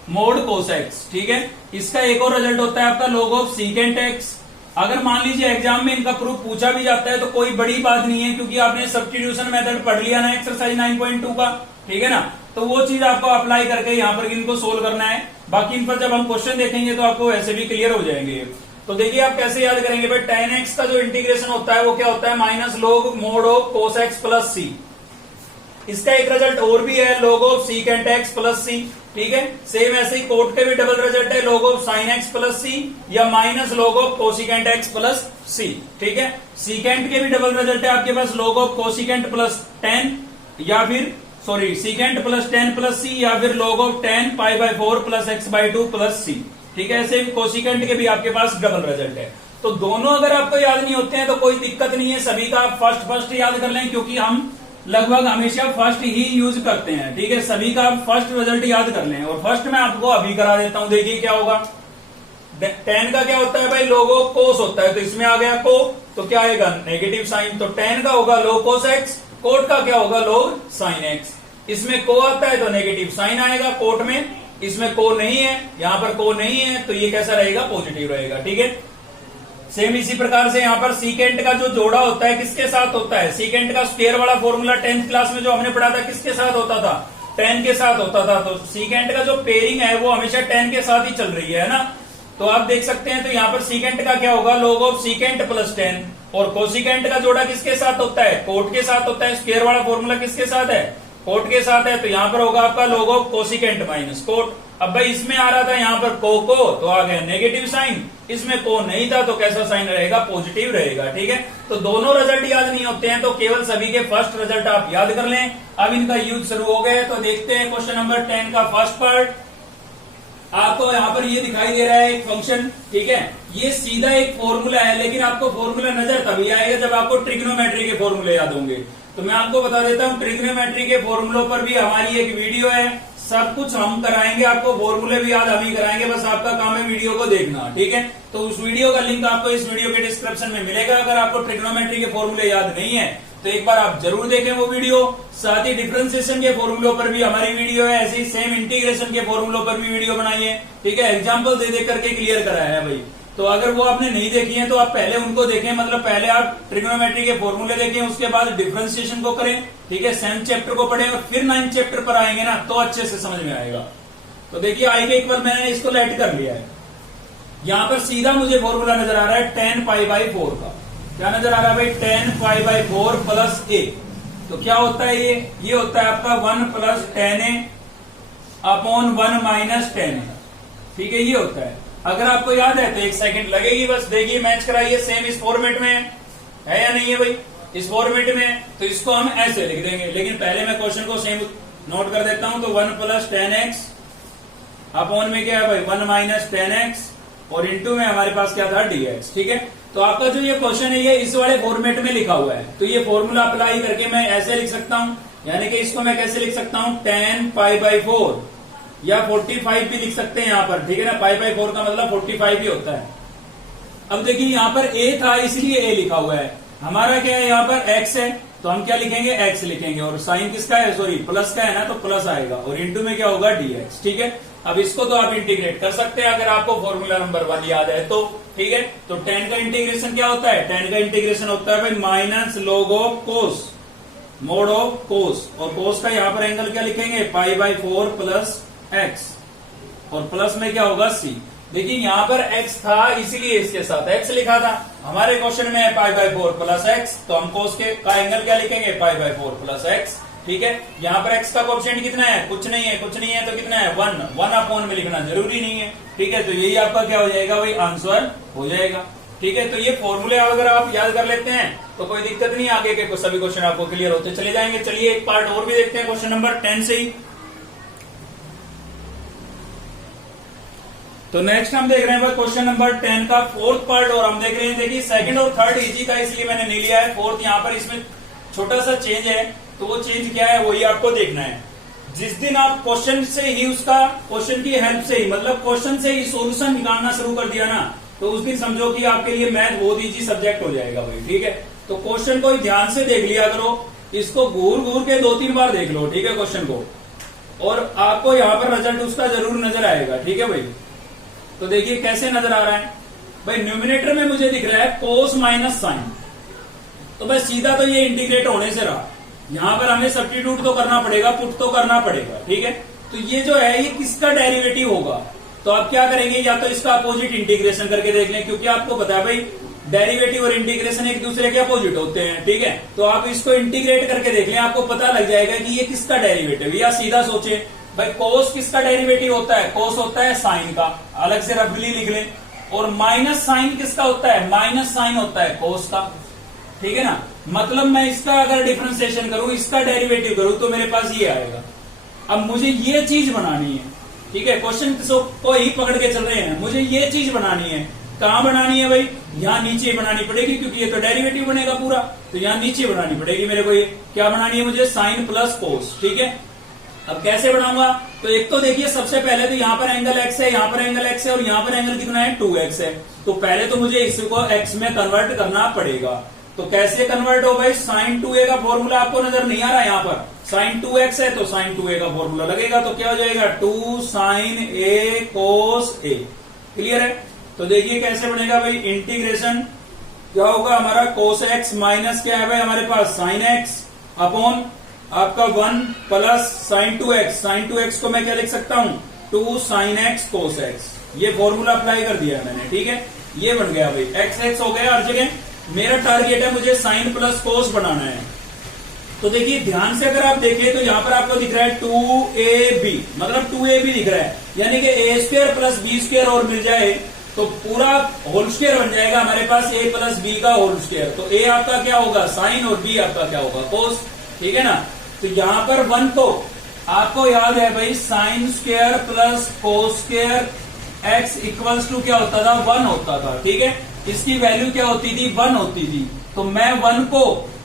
mode cos x. ठीक है, इसका एक और रिजल्ट होता है आपका log ऑफ सीकेंट एक्स। अगर मान लीजिए एग्जाम में इनका प्रूफ पूछा भी जाता है तो कोई बड़ी बात नहीं है, क्योंकि आपने सब्स्टिट्यूशन मेथड पढ़ लिया ना एक्सरसाइज 9.2 का। ठीक है ना, तो वो चीज आपको अप्लाई करके यहाँ पर इनको सोल्व करना है। बाकी इन पर जब हम क्वेश्चन देखेंगे तो आपको वैसे भी क्लियर हो जाएंगे। तो देखिए आप कैसे याद करेंगे भाई, tan x का जो इंटीग्रेशन होता है वो क्या होता है, minus log mod of cos x plus C. इसका एक रिजल्ट और भी है, log of secant x plus C. ठीक है, सेम ऐसे ही कोट के भी डबल रिजल्ट है, log of sine x plus C या minus log of cosecant x plus C. ठीक है, सीकेंट के भी डबल रिजल्ट है आपके पास, log ऑफ कोसिकेंट प्लस 10 या फिर sorry secant plus 10 plus C, या फिर log of 10 pi by 4 plus x by 2 plus C. ठीक है, ऐसे कोसिकेंट के भी आपके पास डबल रिजल्ट है। तो दोनों अगर आपको याद नहीं होते हैं तो कोई दिक्कत नहीं है, सभी का आप फर्स्ट याद कर लें, क्योंकि हम लगभग हमेशा फर्स्ट ही यूज करते हैं। ठीक है, सभी का आप फर्स्ट रिजल्ट याद कर लें, और फर्स्ट मैं आपको अभी करा देता हूं। देखिए क्या होगा, tan का क्या होता है भाई, log ऑफ कोस होता है, तो इसमें आ गया को, तो क्या आएगा, नेगेटिव साइन। तो tan का होगा log कोस एक्स, कोट का क्या होगा, log साइन एक्स। इसमें को आता है तो नेगेटिव साइन आएगा कोट में, इसमें को नहीं है, यहां पर को नहीं है, तो ये कैसा रहेगा, पॉजिटिव रहेगा। ठीक है, सेम इसी प्रकार से यहाँ पर सीकेंट का जो जोड़ा होता है किसके साथ होता है, सीकेंट का स्क्वायर वाला फॉर्मूला 10th क्लास में जो हमने पढ़ा था किसके साथ होता था, tan के साथ होता था। तो सीकेंट का जो पेयरिंग है वो हमेशा tan के साथ ही चल रही है ना। तो आप देख सकते हैं, तो यहाँ पर सीकेंट का क्या होगा, log ऑफ सीकेंट प्लस 10, और कोसिकेंट का जोड़ा किसके साथ होता है, कोट के साथ होता है। स्क्वायर वाला फॉर्मूला किसके साथ है, कोट के साथ है, तो यहाँ पर होगा आपका log of cosecant minus cot. अब भाई इसमें आ रहा था यहाँ पर को तो आ गया नेगेटिव साइन, इसमें को नहीं था तो कैसा साइन रहेगा, पॉजिटिव रहेगा। ठीक है, तो दोनों रिजल्ट याद नहीं होते हैं, तो केवल सभी के फर्स्ट रिजल्ट आप याद कर लें। अब इनका यूज शुरू हो गया, तो देखते हैं क्वेश्चन नंबर 10 का फर्स्ट पार्ट। आपको यहाँ पर ये दिखाई दे रहा है एक फंक्शन। ठीक है, ये सीधा एक फॉर्मूला है, लेकिन आपको फॉर्मूला नजर तभी आएगा जब आपको ट्रिग्नोमेट्री के फॉर्मूले याद होंगे। तो मैं आपको बता देता हूँ, ट्रिग्नोमेट्री के फॉर्मूलों पर भी हमारी एक वीडियो है, सब कुछ हम कराएंगे आपको, फॉर्मूले भी याद हम ही कराएंगे, बस आपका काम है वीडियो को देखना। ठीक है, तो उस वीडियो का लिंक आपको इस वीडियो के डिस्क्रिप्शन में मिलेगा। अगर आपको ट्रिग्नोमेट्री के फॉर्मूले याद नहीं है तो एक बार आप जरूर देखें वो वीडियो। साथ ही डिफरेंशिएशन के फॉर्मूलों पर भी हमारी वीडियो है, ऐसी सेम इंटीग्रेशन के फॉर्मूलों पर भी वीडियो बनाई है। ठीक है, एग्जाम्पल दे करके क्लियर कराया है भाई। तो अगर वो आपने नहीं देखी है तो आप पहले उनको देखें, मतलब पहले आप ट्रिग्नोमेट्री के फॉर्मूले देखें, उसके बाद डिफरेंशिएशन को करें। ठीक है, 7th चैप्टर को पढ़ें और फिर 9th चैप्टर पर आएंगे ना तो अच्छे से समझ में आएगा। तो देखिए आगे एक बार मैंने इसको लेट कर लिया है, यहां पर सीधा मुझे फॉर्मूला नजर आ रहा है tan पाई बाई 4 का। क्या नजर आ रहा है भाई, tan pi by 4 plus a। तो क्या होता है ये होता है आपका 1 plus tan a upon 1 minus tan a। ठीक है, ये होता है। अगर आपको याद है तो 1 सेकंड लगेगी बस। देखिए मैच कराइए, सेम इस फॉर्मेट में है या नहीं है भाई, इस फॉर्मेट में, तो इसको हम ऐसे लिख देंगे। लेकिन पहले मैं क्वेश्चन को सेम नोट कर देता हूं। तो 1 प्लस tan x अपॉन में क्या है भाई, 1 माइनस tan x, और इंटू में हमारे पास क्या था, dx। ठीक है, तो आपका जो ये क्वेश्चन है ये इस वाले फॉर्मेट में लिखा हुआ है, तो ये फॉर्मूला अप्लाई करके मैं ऐसे लिख सकता हूं, यानी कि इसको मैं कैसे लिख सकता हूं, tan पाई बाई 4 या 45 भी लिख सकते हैं यहाँ पर। ठीक है ना, पाई बाई 4 का मतलब 45 भी होता है। अब देखिए यहाँ पर a था इसलिए a लिखा हुआ है, हमारा क्या है यहाँ पर x है, तो हम क्या लिखेंगे, x लिखेंगे, और साइन किसका है, सॉरी प्लस का है ना, तो प्लस आएगा, और इंटू में क्या होगा, dx। ठीक है, अब इसको तो आप इंटीग्रेट कर सकते हैं अगर आपको फॉर्मूला नंबर 1 याद है तो। ठीक है, तो tan का इंटीग्रेशन क्या होता है, tan का इंटीग्रेशन होता है भाई minus log of cos mode of कोस, और कोस का यहाँ पर एंगल क्या लिखेंगे, पाई बाई 4 प्लस x, और प्लस में क्या होगा c। देखिए यहाँ पर x था इसीलिए इसके साथ x लिखा था। हमारे क्वेश्चन में है पाई बाई 4 प्लस x, तो हम कोस के का एंगल क्या लिखेंगे, पाई बाई 4 प्लस x। ठीक है, यहाँ पर x का कोएफिशिएंट कितना है, कुछ नहीं है, कुछ नहीं है तो कितना है, 1 अपॉन में लिखना जरूरी नहीं है। ठीक है, तो यही आपका क्या हो जाएगा भाई, आंसर हो जाएगा। ठीक है, तो ये फॉर्मूले अगर आप याद कर लेते हैं तो कोई दिक्कत नहीं, आगे के सभी क्वेश्चन आपको क्लियर होते चले जाएंगे। चलिए एक पार्ट और भी देखते हैं क्वेश्चन नंबर 10 से ही। तो नेक्स्ट हम देख रहे हैं क्वेश्चन नंबर 10 का फोर्थ पार्ट, और हम देख रहे हैं, देखिए सेकंड और थर्ड इजी का इसलिए मैंने नहीं लिया है, फोर्थ यहाँ पर इसमें छोटा सा चेंज है, तो वो चेंज क्या है वही आपको देखना है। जिस दिन आप क्वेश्चन से ही उसका क्वेश्चन की हेल्प से ही मतलब क्वेश्चन से ही सॉल्यूशन निकालना शुरू कर दिया ना, तो उस दिन समझो कि आपके लिए मैथ बहुत इजी सब्जेक्ट हो जाएगा भाई। ठीक है, तो क्वेश्चन को ध्यान से देख लिया करो, इसको घूर घूर के 2-3 बार देख लो। ठीक है, क्वेश्चन को, और आपको यहाँ पर रिजल्ट उसका जरूर नजर आएगा। ठीक है भाई, तो देखिए कैसे नजर आ रहा है भाई। न्यूमिनेटर में मुझे दिख रहा है कोस माइनस साइन, तो बस सीधा तो ये इंटीग्रेट होने से रहा, यहां पर हमें सब्स्टिट्यूट तो करना पड़ेगा, पुट तो करना पड़ेगा। ठीक है, तो ये जो है ये किसका डेरिवेटिव होगा, तो आप क्या करेंगे, या तो इसका अपोजिट इंटीग्रेशन करके देख लें, क्योंकि आपको पता है भाई डेरिवेटिव और इंटीग्रेशन एक दूसरे के अपोजिट होते हैं। ठीक है, तो आप इसको इंटीग्रेट करके देख लें, आपको पता लग जाएगा कि ये किसका डेरिवेटिव। या सीधा सोचे भाई कोस किसका डेरिवेटिव होता है, कोस होता है साइन का, अलग से रफली लिख लें। और माइनस साइन किसका होता है, माइनस साइन होता है कोस का। ठीक है ना, मतलब मैं इसका अगर डिफरेंशिएशन करूं, इसका डेरिवेटिव करूं, तो मेरे पास ये आएगा। अब मुझे ये चीज बनानी है। ठीक है, क्वेश्चन को ही पकड़ के चल रहे हैं, मुझे ये चीज बनानी है। कहां बनानी है भाई, यहां नीचे बनानी पड़ेगी, क्योंकि ये तो डेरिवेटिव बनेगा पूरा, तो यहां नीचे बनानी पड़ेगी मेरे को। ये क्या बनानी है मुझे, साइन प्लस कोस। ठीक है, अब कैसे बनाऊंगा, तो एक तो देखिए सबसे पहले तो यहाँ पर एंगल x है, यहाँ पर एंगल x है, और यहाँ पर एंगल कितना है 2x है। तो पहले तो मुझे इसको x में कन्वर्ट करना पड़ेगा। तो कैसे कन्वर्ट हो भाई, साइन 2a का फॉर्मूला आपको नजर नहीं आ रहा है, यहाँ पर साइन 2x है तो साइन 2a का फॉर्मूला लगेगा, तो क्या हो जाएगा 2 sine a cos a। Clear है, तो देखिए कैसे बनेगा भाई, इंटीग्रेशन क्या होगा हमारा, कोस x माइनस क्या है भाई हमारे पास साइन x अपॉन आपका 1 plus sign 2x। Sign 2x को मैं क्या लिख सकता हूं, 2 साइन x कोस x। ये फॉर्मूला अप्लाई कर दिया मैंने। ठीक है, ये बन गया भाई, x हो गया हर जगह। मेरा टारगेट है मुझे साइन प्लस कोस बनाना है। तो देखिए ध्यान से अगर आप देखें तो यहाँ पर आपको दिख रहा है 2ab, मतलब 2ab दिख रहा है, यानी कि a square plus B square और मिल जाए तो पूरा होल स्क्वायर बन जाएगा हमारे पास, a प्लस बी का होल स्क्वायर। तो a आपका क्या होगा साइन और b आपका क्या होगा कोस। ठीक है ना, तो यहां पर 1 को आपको याद है भाई, sine square plus cos square x equals to क्या होता था, 1 होता था। ठीक है, इसकी वैल्यू क्या होती थी, 1 होती थी। तो मैं 1 को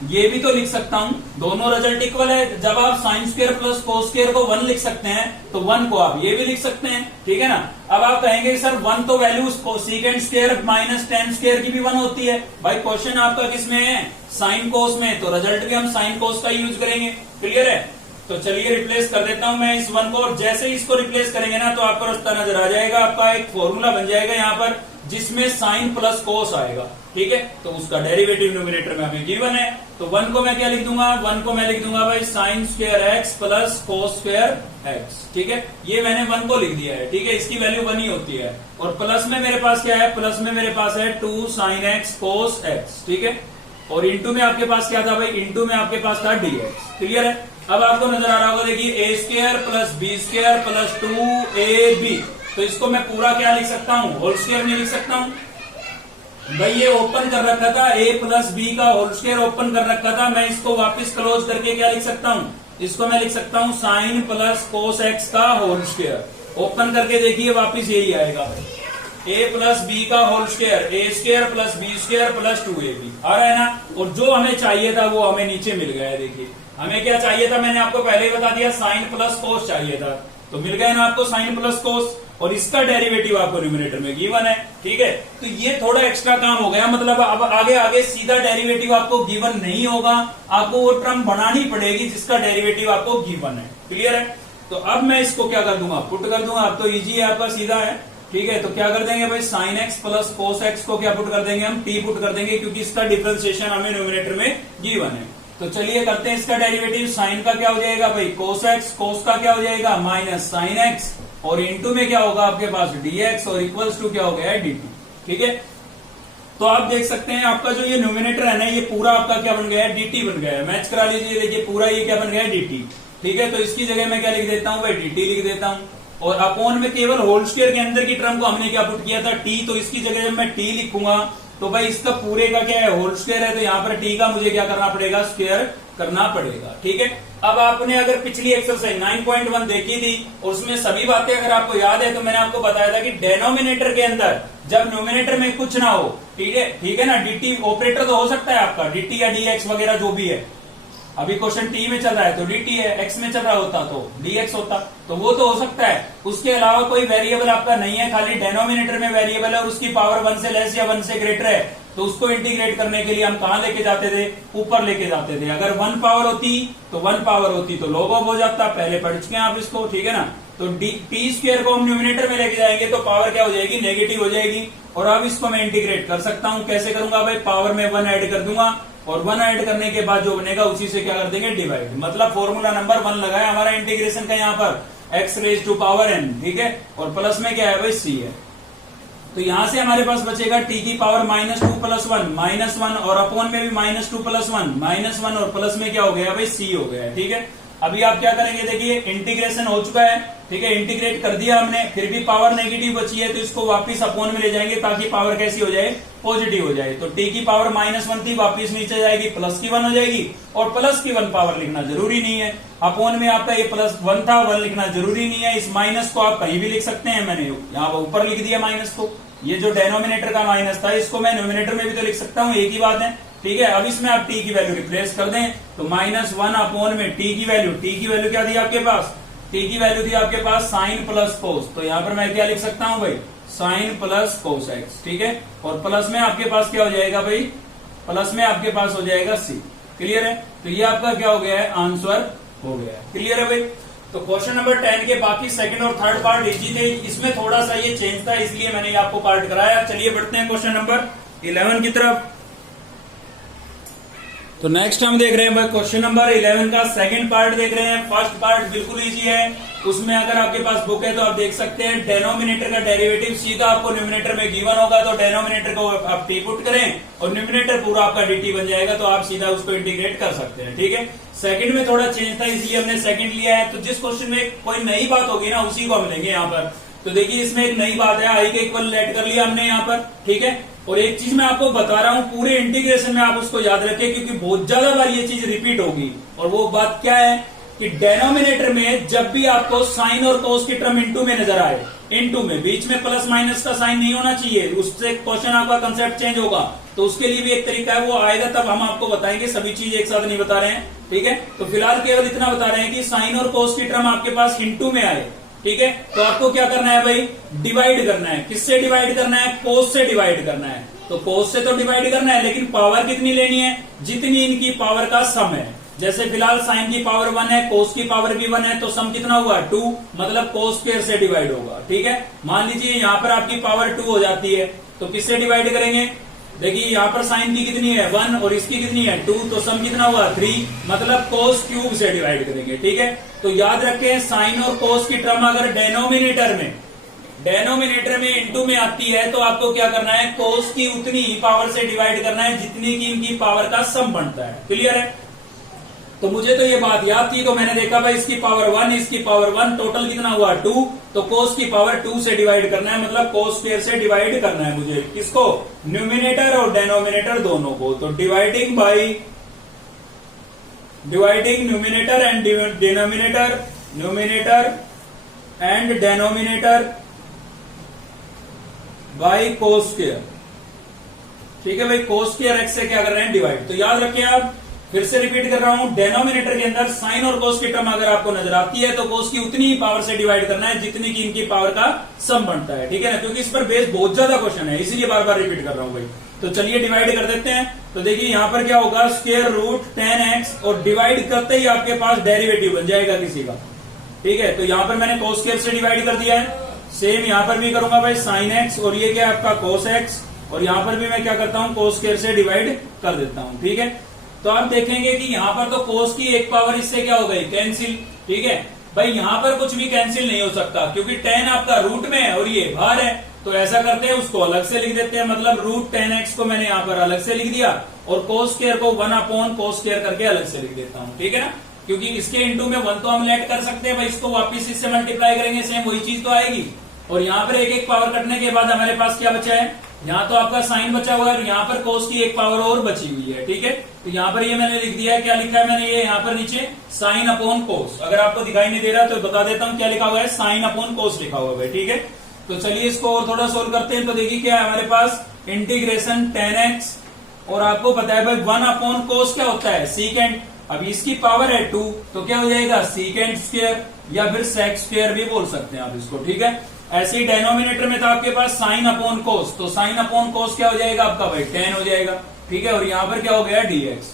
ये भी तो लिख सकता हूं, दोनों रिजल्ट इक्वल है। जब आप sign square plus cos square को 1 लिख सकते हैं तो 1 को आप ये भी लिख सकते हैं। ठीक है ना, अब आप कहेंगे सर 1 तो value secant square minus ten square की भी 1 होती है। भाई क्वेश्चन आपका किसमें है, साइन कोस में, तो रिजल्ट भी हम साइन कोस का यूज करेंगे। क्लियर है, तो चलिए रिप्लेस कर देता हूं मैं इस 1 को, और जैसे ही इसको रिप्लेस करेंगे ना तो आपको रास्ता नजर आ जाएगा, आपका एक फॉर्मूला बन जाएगा यहाँ पर जिसमें साइन प्लस कोस आएगा। ठीक है, तो उसका डेरिवेटिव न्यूमिनेटर में हमें गिवन है, तो 1 को मैं क्या लिख दूंगा, 1 को मैं लिख दूंगा भाई sine square x plus cos square x. ठीक है, ये मैंने 1 को लिख दिया है। ठीक है, इसकी वैल्यू 1 ही होती है। और प्लस में मेरे पास क्या है, प्लस में मेरे पास है 2 साइन एक्स कोस एक्स। ठीक है, और इंटू में आपके पास क्या था भाई, इंटू में आपके पास था dx। क्लियर है, अब आपको नजर आ रहा होगा, देखिए a square plus B square plus 2ab। तो इसको मैं पूरा क्या लिख सकता हूँ, होल स्क्वायर नहीं लिख सकता हूँ भाई, ये ओपन कर रखा था, a प्लस बी का होल स्क्वायर ओपन कर रखा था, मैं इसको वापस क्लोज करके क्या लिख सकता हूँ, इसको मैं लिख सकता हूँ साइन प्लस कोस एक्स का होल स्क्वायर। ओपन करके देखिए वापस यही आएगा, a प्लस बी का whole square, a square plus B square plus 2ab आ रहा है ना। और जो हमें चाहिए था वो हमें नीचे मिल गया है। देखिए हमें क्या चाहिए था, मैंने आपको पहले ही बता दिया, साइन प्लस कोस चाहिए था, तो मिल गया ना आपको साइन प्लस कोस, और इसका डेरिवेटिव आपको न्यूमिनेटर में गिवन है। ठीक है, तो ये थोड़ा एक्स्ट्रा काम हो गया, मतलब अब आगे आगे सीधा डेरिवेटिव आपको गिवन नहीं होगा, आपको वो टर्म बनानी पड़ेगी जिसका डेरिवेटिव आपको गिवन है। क्लियर है, तो अब मैं इसको क्या कर दूंगा, पुट कर दूंगा। अब तो इजी है, आपका सीधा है। ठीक है, तो क्या कर देंगे भाई, sign x plus cos x को क्या पुट कर देंगे, हम टी पुट कर देंगे, क्योंकि इसका डिफरेंशिएशन हमें न्यूमिनेटर में गिवन है। तो चलिए करते हैं इसका डेरिवेटिव। साइन का क्या हो जाएगा भाई कोस एक्स, कोस का क्या हो जाएगा माइनस साइन एक्स, और इंटू में क्या होगा आपके पास dx, और इक्वल्स टू क्या हो गया है dt। ठीक है, तो आप देख सकते हैं आपका जो ये न्यूमिनेटर है ना, ये पूरा आपका क्या बन गया है, dt बन गया है। मैच करा लीजिए, देखिए पूरा ये क्या बन गया है dt। ठीक है, तो इसकी जगह मैं क्या लिख देता हूं भाई, dt लिख देता हूं, और अपॉन में केवल होल स्क्वायर के अंदर की टर्म को हमने क्या पुट किया था, t, तो इसकी जगह जब मैं t लिखूंगा तो भाई इसका पूरे का क्या है, होल स्क्वायर है, तो यहाँ पर टी का मुझे क्या करना पड़ेगा, स्क्वायर करना पड़ेगा। ठीक है, अब आपने अगर पिछली एक्सरसाइज 9.1 देखी थी, उसमें सभी बातें अगर आपको याद है, तो मैंने आपको बताया था कि डेनोमिनेटर के अंदर जब न्यूमिनेटर में कुछ ना हो, ठीक है ना, dt ऑपरेटर तो हो सकता है आपका, dt या dx वगैरह जो भी है। अभी क्वेश्चन टी में चल रहा है तो dt है, x में चल रहा होता तो dx होता, तो वो तो हो सकता है। उसके अलावा कोई वेरिएबल आपका नहीं है, खाली डेनोमिनेटर में वेरिएबल है और उसकी पावर 1 से लेस या 1 से ग्रेटर है, तो उसको इंटीग्रेट करने के लिए हम कहां लेके जाते थे, ऊपर लेके जाते थे। अगर 1 पावर होती तो 1 पावर होती तो लॉग ऑफ हो जाता, पहले पढ़ चुके हैं आप इसको, ठीक है ना। तो टी स्क्वायर को हम न्यूमिनेटर में लेके जाएंगे तो पावर क्या हो जाएगी, नेगेटिव हो जाएगी। और अब इसको मैं इंटीग्रेट कर सकता हूं, कैसे करूंगा भाई, पावर में 1 ऐड कर दूंगा और 1 ऐड करने के बाद जो बनेगा उसी से क्या कर देंगे, डिवाइड। मतलब फॉर्मूला नंबर 1 लगाया हमारा इंटीग्रेशन का यहाँ पर, x raise to power n, ठीक है, और प्लस में क्या है भाई, c है। तो यहां से हमारे पास बचेगा t की पावर -2 + 1 -1 और अपॉन में भी -2 + 1 -1 और प्लस में क्या हो गया भाई, c हो गया, ठीक है। अभी आप क्या करेंगे, देखिए इंटीग्रेशन हो चुका है, ठीक है, इंटीग्रेट कर दिया हमने, फिर भी पावर नेगेटिव बची है, तो इसको वापस अपॉन में ले जाएंगे ताकि पावर कैसी हो जाए, पॉजिटिव हो जाए। तो t की पावर -1 थी, वापस नीचे जाएगी, प्लस की 1 हो जाएगी, और प्लस की 1 पावर लिखना जरूरी नहीं है, अपॉन में आपका ये +1 था, 1 लिखना जरूरी नहीं है। इस माइनस को आप कहीं भी लिख सकते हैं, मैंने यहाँ ऊपर लिख दिया माइनस को, ये जो डेनोमिनेटर का माइनस था इसको मैं न्यूमिनेटर में भी तो लिख सकता हूँ, एक ही बात है, ठीक है। अब इसमें आप t की वैल्यू रिप्लेस कर दें, तो -1 अपॉन में t की वैल्यू क्या थी आपके पास, t की वैल्यू थी आपके पास साइन प्लस कोस, तो यहाँ पर मैं क्या लिख सकता हूँ भाई, साइन प्लस कोस x, ठीक है। और प्लस में आपके पास क्या हो जाएगा भाई, प्लस में आपके पास हो जाएगा c, क्लियर है। तो ये आपका क्या हो गया है, आंसर हो गया है, क्लियर है भाई। तो क्वेश्चन नंबर 10 के बाकी सेकंड और थर्ड पार्ट इजी थे, इसमें थोड़ा सा ये चेंज था, इसलिए मैंने आपको पार्ट कराया। चलिए बढ़ते हैं क्वेश्चन नंबर 11 की तरफ। तो नेक्स्ट हम देख रहे हैं भाई क्वेश्चन नंबर 11 का सेकंड पार्ट देख रहे हैं। फर्स्ट पार्ट बिल्कुल इजी है, उसमें अगर आपके पास बुक है तो आप देख सकते हैं, डेनोमिनेटर का डेरिवेटिव सीधा आपको न्यूमिनेटर में गिवन होगा, तो डेनोमिनेटर को आप टी पुट करें और न्यूमिनेटर पूरा आपका dt बन जाएगा, तो आप सीधा उसको इंटीग्रेट कर सकते हैं, ठीक है। सेकंड में थोड़ा चेंज था, इसलिए हमने सेकंड लिया है। तो जिस क्वेश्चन में कोई नई बात होगी ना, उसी को हम लेंगे यहाँ पर। तो देखिए इसमें एक नई बात है, आई के इक्वल लेट कर लिया हमने यहाँ पर, ठीक है। और एक चीज मैं आपको बता रहा हूं, पूरे इंटीग्रेशन में आप उसको याद रखें, क्योंकि बहुत ज्यादा बार ये चीज रिपीट होगी। और वो बात क्या है कि डेनोमिनेटर में जब भी आपको साइन और कोस की टर्म इनटू में नजर आए, इनटू में बीच में प्लस माइनस का साइन नहीं होना चाहिए, उससे क्वेश्चन आपका कंसेप्ट चेंज होगा। तो उसके लिए भी एक तरीका है, वो आएगा तब हम आपको बताएंगे, सभी चीज एक साथ नहीं बता रहे हैं, ठीक है। तो फिलहाल केवल इतना बता रहे हैं कि साइन और कोस की टर्म आपके पास इनटू में आए, ठीक है, तो आपको क्या करना है भाई, डिवाइड करना है। किससे डिवाइड करना है, कोस से डिवाइड करना है। तो कोस से तो डिवाइड करना है, लेकिन पावर कितनी लेनी है, जितनी इनकी पावर का सम है। जैसे फिलहाल साइन की पावर 1 है, कोस की पावर भी 1 है, तो सम कितना हुआ, 2, मतलब कोस स्क्वायर से डिवाइड होगा, ठीक है। मान लीजिए यहाँ पर आपकी पावर 2 हो जाती है, तो किससे डिवाइड करेंगे, देखिए यहाँ पर साइन की कितनी है 1 और इसकी कितनी है 2, तो सम कितना हुआ 3, मतलब कोस क्यूब से डिवाइड करेंगे, ठीक है। तो याद रखें, साइन और कोस की टर्म अगर डेनोमिनेटर में इनटू में आती है, तो आपको क्या करना है, कोस की उतनी ही पावर से डिवाइड करना है जितनी की इनकी पावर का सम बनता है, क्लियर है। तो मुझे तो ये बात याद थी, तो मैंने देखा भाई इसकी पावर 1, इसकी पावर 1, टोटल कितना हुआ 2, तो कोस की पावर 2 से डिवाइड करना है, मतलब कोस स्क्वायर से डिवाइड करना है मुझे, किसको, न्यूमिनेटर और डेनोमिनेटर दोनों को। तो dividing numerator and denominator, numerator and denominator by cos square, ठीक है भाई। कोस स्क्वायर एक्स से क्या कर रहे हैं, डिवाइड। तो याद रखें आप, फिर से रिपीट कर रहा हूं, डेनोमिनेटर के अंदर साइन और कोस की टर्म अगर आपको नजर आती है, तो कोस की उतनी ही पावर से डिवाइड करना है जितनी की इनकी पावर का सम बनता है, ठीक है ना, क्योंकि इस पर बेस बहुत ज्यादा क्वेश्चन है, इसीलिए बार बार रिपीट कर रहा हूं भाई। तो चलिए डिवाइड कर देते हैं। तो देखिए यहाँ पर क्या होगा, स्क्वायर रूट 10x, और डिवाइड करते ही आपके पास डेरिवेटिव बन जाएगा किसी का, ठीक है। तो यहाँ पर मैंने कोस स्क्वायर से डिवाइड कर दिया है, सेम यहाँ पर भी करूंगा भाई साइन एक्स, और ये क्या आपका कोस एक्स, और यहाँ पर भी मैं क्या करता हूँ, कोस स्क्वायर से डिवाइड कर देता हूँ, ठीक है। तो आप देखेंगे कि यहाँ पर तो कोस की एक पावर इससे क्या हो गई, कैंसिल, ठीक है भाई। यहाँ पर कुछ भी कैंसिल नहीं हो सकता, क्योंकि 10 आपका रूट में है और ये बाहर है, तो ऐसा करते हैं उसको अलग से लिख देते हैं, मतलब रूट 10x को मैंने यहाँ पर अलग से लिख दिया, और कोस स्क्वायर को 1 अपॉन कोस स्क्वायर करके अलग से लिख देता हूँ, ठीक है ना, क्योंकि इसके इनटू में 1 तो हम लेट कर सकते हैं भाई, इसको वापिस इससे मल्टीप्लाई करेंगे, सेम वही चीज तो आएगी। और यहाँ पर एक एक पावर कटने के बाद हमारे पास क्या बचा है, यहाँ तो आपका साइन बचा हुआ है और यहाँ पर कोस की एक पावर और बची हुई है, ठीक है। तो यहाँ पर ये मैंने लिख दिया है, क्या लिखा है मैंने, ये यहाँ पर नीचे साइन अपॉन कोस। अगर आपको दिखाई नहीं दे रहा तो बता देता हूँ क्या लिखा हुआ है, साइन अपॉन कोस लिखा हुआ है, ठीक है। तो चलिए इसको और थोड़ा सोल्व करते हैं। तो देखिए क्या है हमारे पास, इंटीग्रेशन tan x, और आपको पता है भाई 1 अपॉन कोस क्या होता है, सीकेंट। अब इसकी पावर है 2, तो क्या हो जाएगा सीकेंट स्क्वायर, या फिर सेक स्क्वायर भी बोल सकते हैं आप इसको, ठीक है। ऐसे ही डेनोमिनेटर में था आपके पास साइन अपॉन कोस, तो साइन अपॉन कोस क्या हो जाएगा आपका भाई, tan हो जाएगा, ठीक है। और यहाँ पर क्या हो गया dx।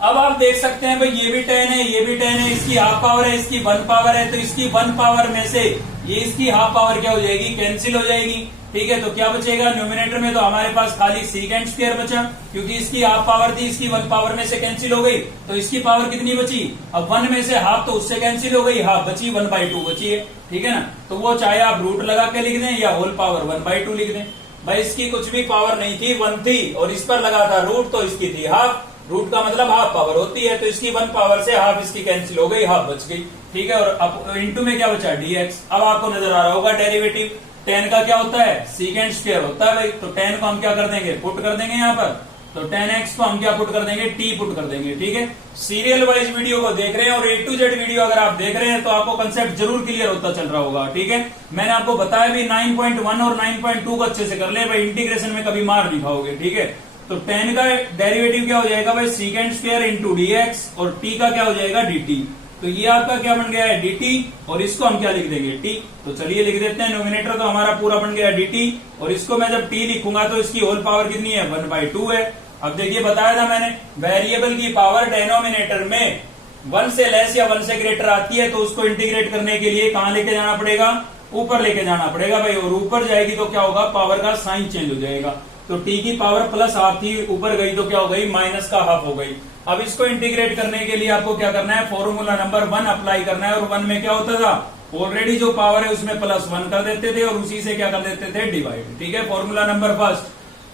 अब आप देख सकते हैं भाई ये भी tan है, ये भी tan है, इसकी हाफ पावर है, इसकी 1 पावर है, तो इसकी 1 पावर में से ये इसकी हाफ पावर क्या हो जाएगी, कैंसिल हो जाएगी, ठीक है। तो क्या बचेगा न्यूमिनेटर में, तो हमारे पास खाली सीकेंट स्क्वायर बचा, क्योंकि इसकी हाफ पावर थी, इसकी 1 पावर में से कैंसिल हो गई, तो इसकी पावर कितनी बची, अब 1 में से हाफ तो उससे कैंसिल हो गई, हाफ बची 1/2 बची है, ठीक है ना। तो वो चाहे आप रूट लगा के लिख दें या होल पावर 1/2 लिख दें। भाई इसकी कुछ भी पावर नहीं थी, 1 थी, और इस पर लगा था रूट, तो इसकी थी हाफ। रूट का मतलब हाफ पावर होती है, तो इसकी 1 पावर से हाफ इसकी कैंसिल हो गई, हाफ बच गई, ठीक है। और अब इंटू में क्या बचा, dx। अब आपको नजर आ रहा होगा डेरिवेटिव, tan का क्या होता है, सीकेंट स्क्वायर होता है भाई, तो tan को हम क्या कर देंगे, पुट कर देंगे यहाँ पर, तो tan x को हम क्या पुट कर देंगे, t पुट कर देंगे, ठीक है। सीरियल वाइज वीडियो को देख रहे हैं और A to Z वीडियो अगर आप देख रहे हैं तो आपको कंसेप्ट जरूर क्लियर होता चल रहा होगा, ठीक है। मैंने आपको बताया भी 9.1 और 9.2 को अच्छे से कर ले भाई, इंटीग्रेशन में कभी मार नहीं खाओगे, ठीक है। तो tan का डेरिवेटिव क्या हो जाएगा भाई, सीकेंट स्क्वायर इंटू dx, और t का क्या हो जाएगा dt। तो ये आपका क्या बन गया है dt, और इसको हम क्या लिख देंगे t। तो चलिए लिख देते हैं, नोमिनेटर तो हमारा पूरा बन गया dt, और इसको मैं जब t लिखूंगा तो इसकी होल पावर कितनी है, 1/2 है। अब देखिए बताया था मैंने, वेरिएबल की पावर डेनोमिनेटर में 1 से लेस या 1 से ग्रेटर आती है, तो उसको इंटीग्रेट करने के लिए कहां लेके जाना पड़ेगा, ऊपर लेके जाना पड़ेगा भाई, और ऊपर जाएगी तो क्या होगा, पावर का साइन चेंज हो जाएगा। तो t की पावर प्लस हाफ थी, ऊपर गई तो क्या हो गई, माइनस का हाफ हो गई। अब इसको इंटीग्रेट करने के लिए आपको क्या करना है, फॉर्मूला नंबर 1 अप्लाई करना है, और 1 में क्या होता था, ऑलरेडी जो पावर है उसमें +1 कर देते थे, और उसी से क्या कर देते थे, डिवाइड, ठीक है। Formula number 1,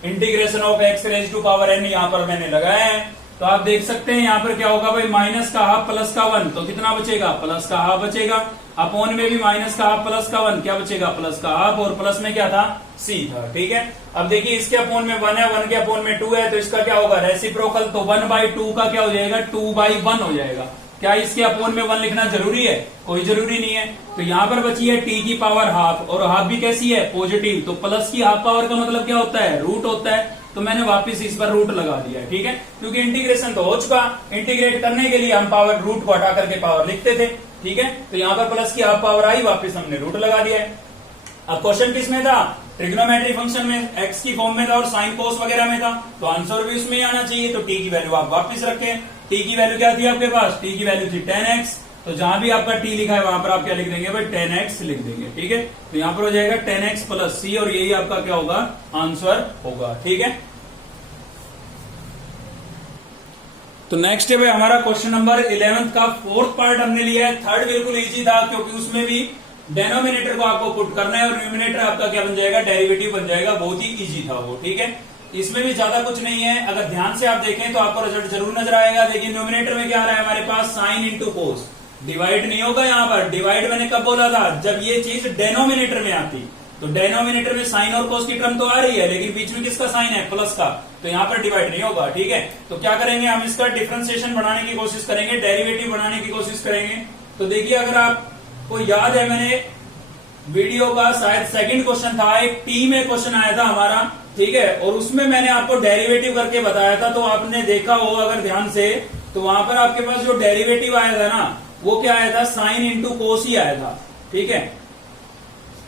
integration of x raise to power n यहाँ पर मैंने लगाया है। तो आप देख सकते हैं यहाँ पर क्या होगा भाई, माइनस का हाफ प्लस का 1, तो कितना बचेगा, प्लस का हाफ बचेगा। अपॉन में भी माइनस का हाफ प्लस का 1, क्या बचेगा, प्लस का हाफ, और प्लस में क्या था, c था, ठीक है। अब देखिए इसके अपॉन में 1 है, 1 के अपॉन में 2 है, तो इसका क्या होगा, रेसिप्रोकल, तो 1/2 का क्या हो जाएगा, 2/1 हो जाएगा। क्या इसके अपॉन में 1 लिखना जरूरी है, कोई जरूरी नहीं है। तो यहाँ पर बची है t की पावर हाफ, और हाफ भी कैसी है, पॉजिटिव, तो प्लस की हाफ पावर का मतलब क्या होता है, रूट होता है। तो मैंने वापस इस पर रूट लगा दिया है, ठीक है, क्योंकि इंटीग्रेशन तो हो चुका। इंटीग्रेट करने के लिए हम पावर रूट को हटा करके पावर लिखते थे, ठीक है। तो यहाँ पर प्लस की हाफ पावर आई, वापस हमने रूट लगा दिया है। अब क्वेश्चन किस में था, ट्रिग्नोमेट्री फंक्शन में, एक्स की फॉर्म में था और साइन कोस वगैरह में था, तो आंसर भी उसमें ही आना चाहिए। तो टी की वैल्यू आप वापस रखें, टी की वैल्यू क्या थी आपके पास, टी की वैल्यू थी 10x, तो जहां भी आपका टी लिखा है वहां पर आप क्या लिख देंगे भाई, 10x लिख देंगे, ठीक है। तो यहाँ पर हो जाएगा 10x प्लस c, और यही आपका क्या होगा, आंसर होगा, ठीक है। तो नेक्स्ट है भाई हमारा क्वेश्चन नंबर 11 का 4th पार्ट हमने लिया है। 3rd बिल्कुल इजी था, क्योंकि उसमें भी डेनोमिनेटर को आपको पुट करना है और न्यूमिनेटर आपका क्या बन जाएगा, डेरिवेटिव बन जाएगा, बहुत ही इजी था वो, ठीक है। इसमें भी ज्यादा कुछ नहीं है, अगर ध्यान से आप देखें तो आपको रिजल्ट जरूर नजर आएगा। देखिए न्यूमिनेटर में क्या आ रहा है हमारे पास, साइन इंटू कोस, डिवाइड नहीं होगा यहाँ पर। डिवाइड मैंने कब बोला था, जब ये चीज डेनोमिनेटर में आती, तो डेनोमिनेटर में साइन और कोस की टर्म तो आ रही है, लेकिन बीच में किसका साइन है, प्लस का, तो यहाँ पर डिवाइड नहीं होगा, ठीक है। तो क्या करेंगे हम, इसका डिफरेंशिएशन बनाने की कोशिश करेंगे, डेरिवेटिव बनाने की कोशिश करेंगे। तो देखिए अगर आपको याद है, मैंने वीडियो का शायद 2nd क्वेश्चन था, एक टी में क्वेश्चन आया था हमारा, ठीक है, और उसमें मैंने आपको डेरिवेटिव करके बताया था। तो आपने देखा हो अगर ध्यान से, तो वहां पर आपके पास जो डेरिवेटिव आया था ना, वो क्या आया था, साइन इंटू कोस ही आया था, ठीक है,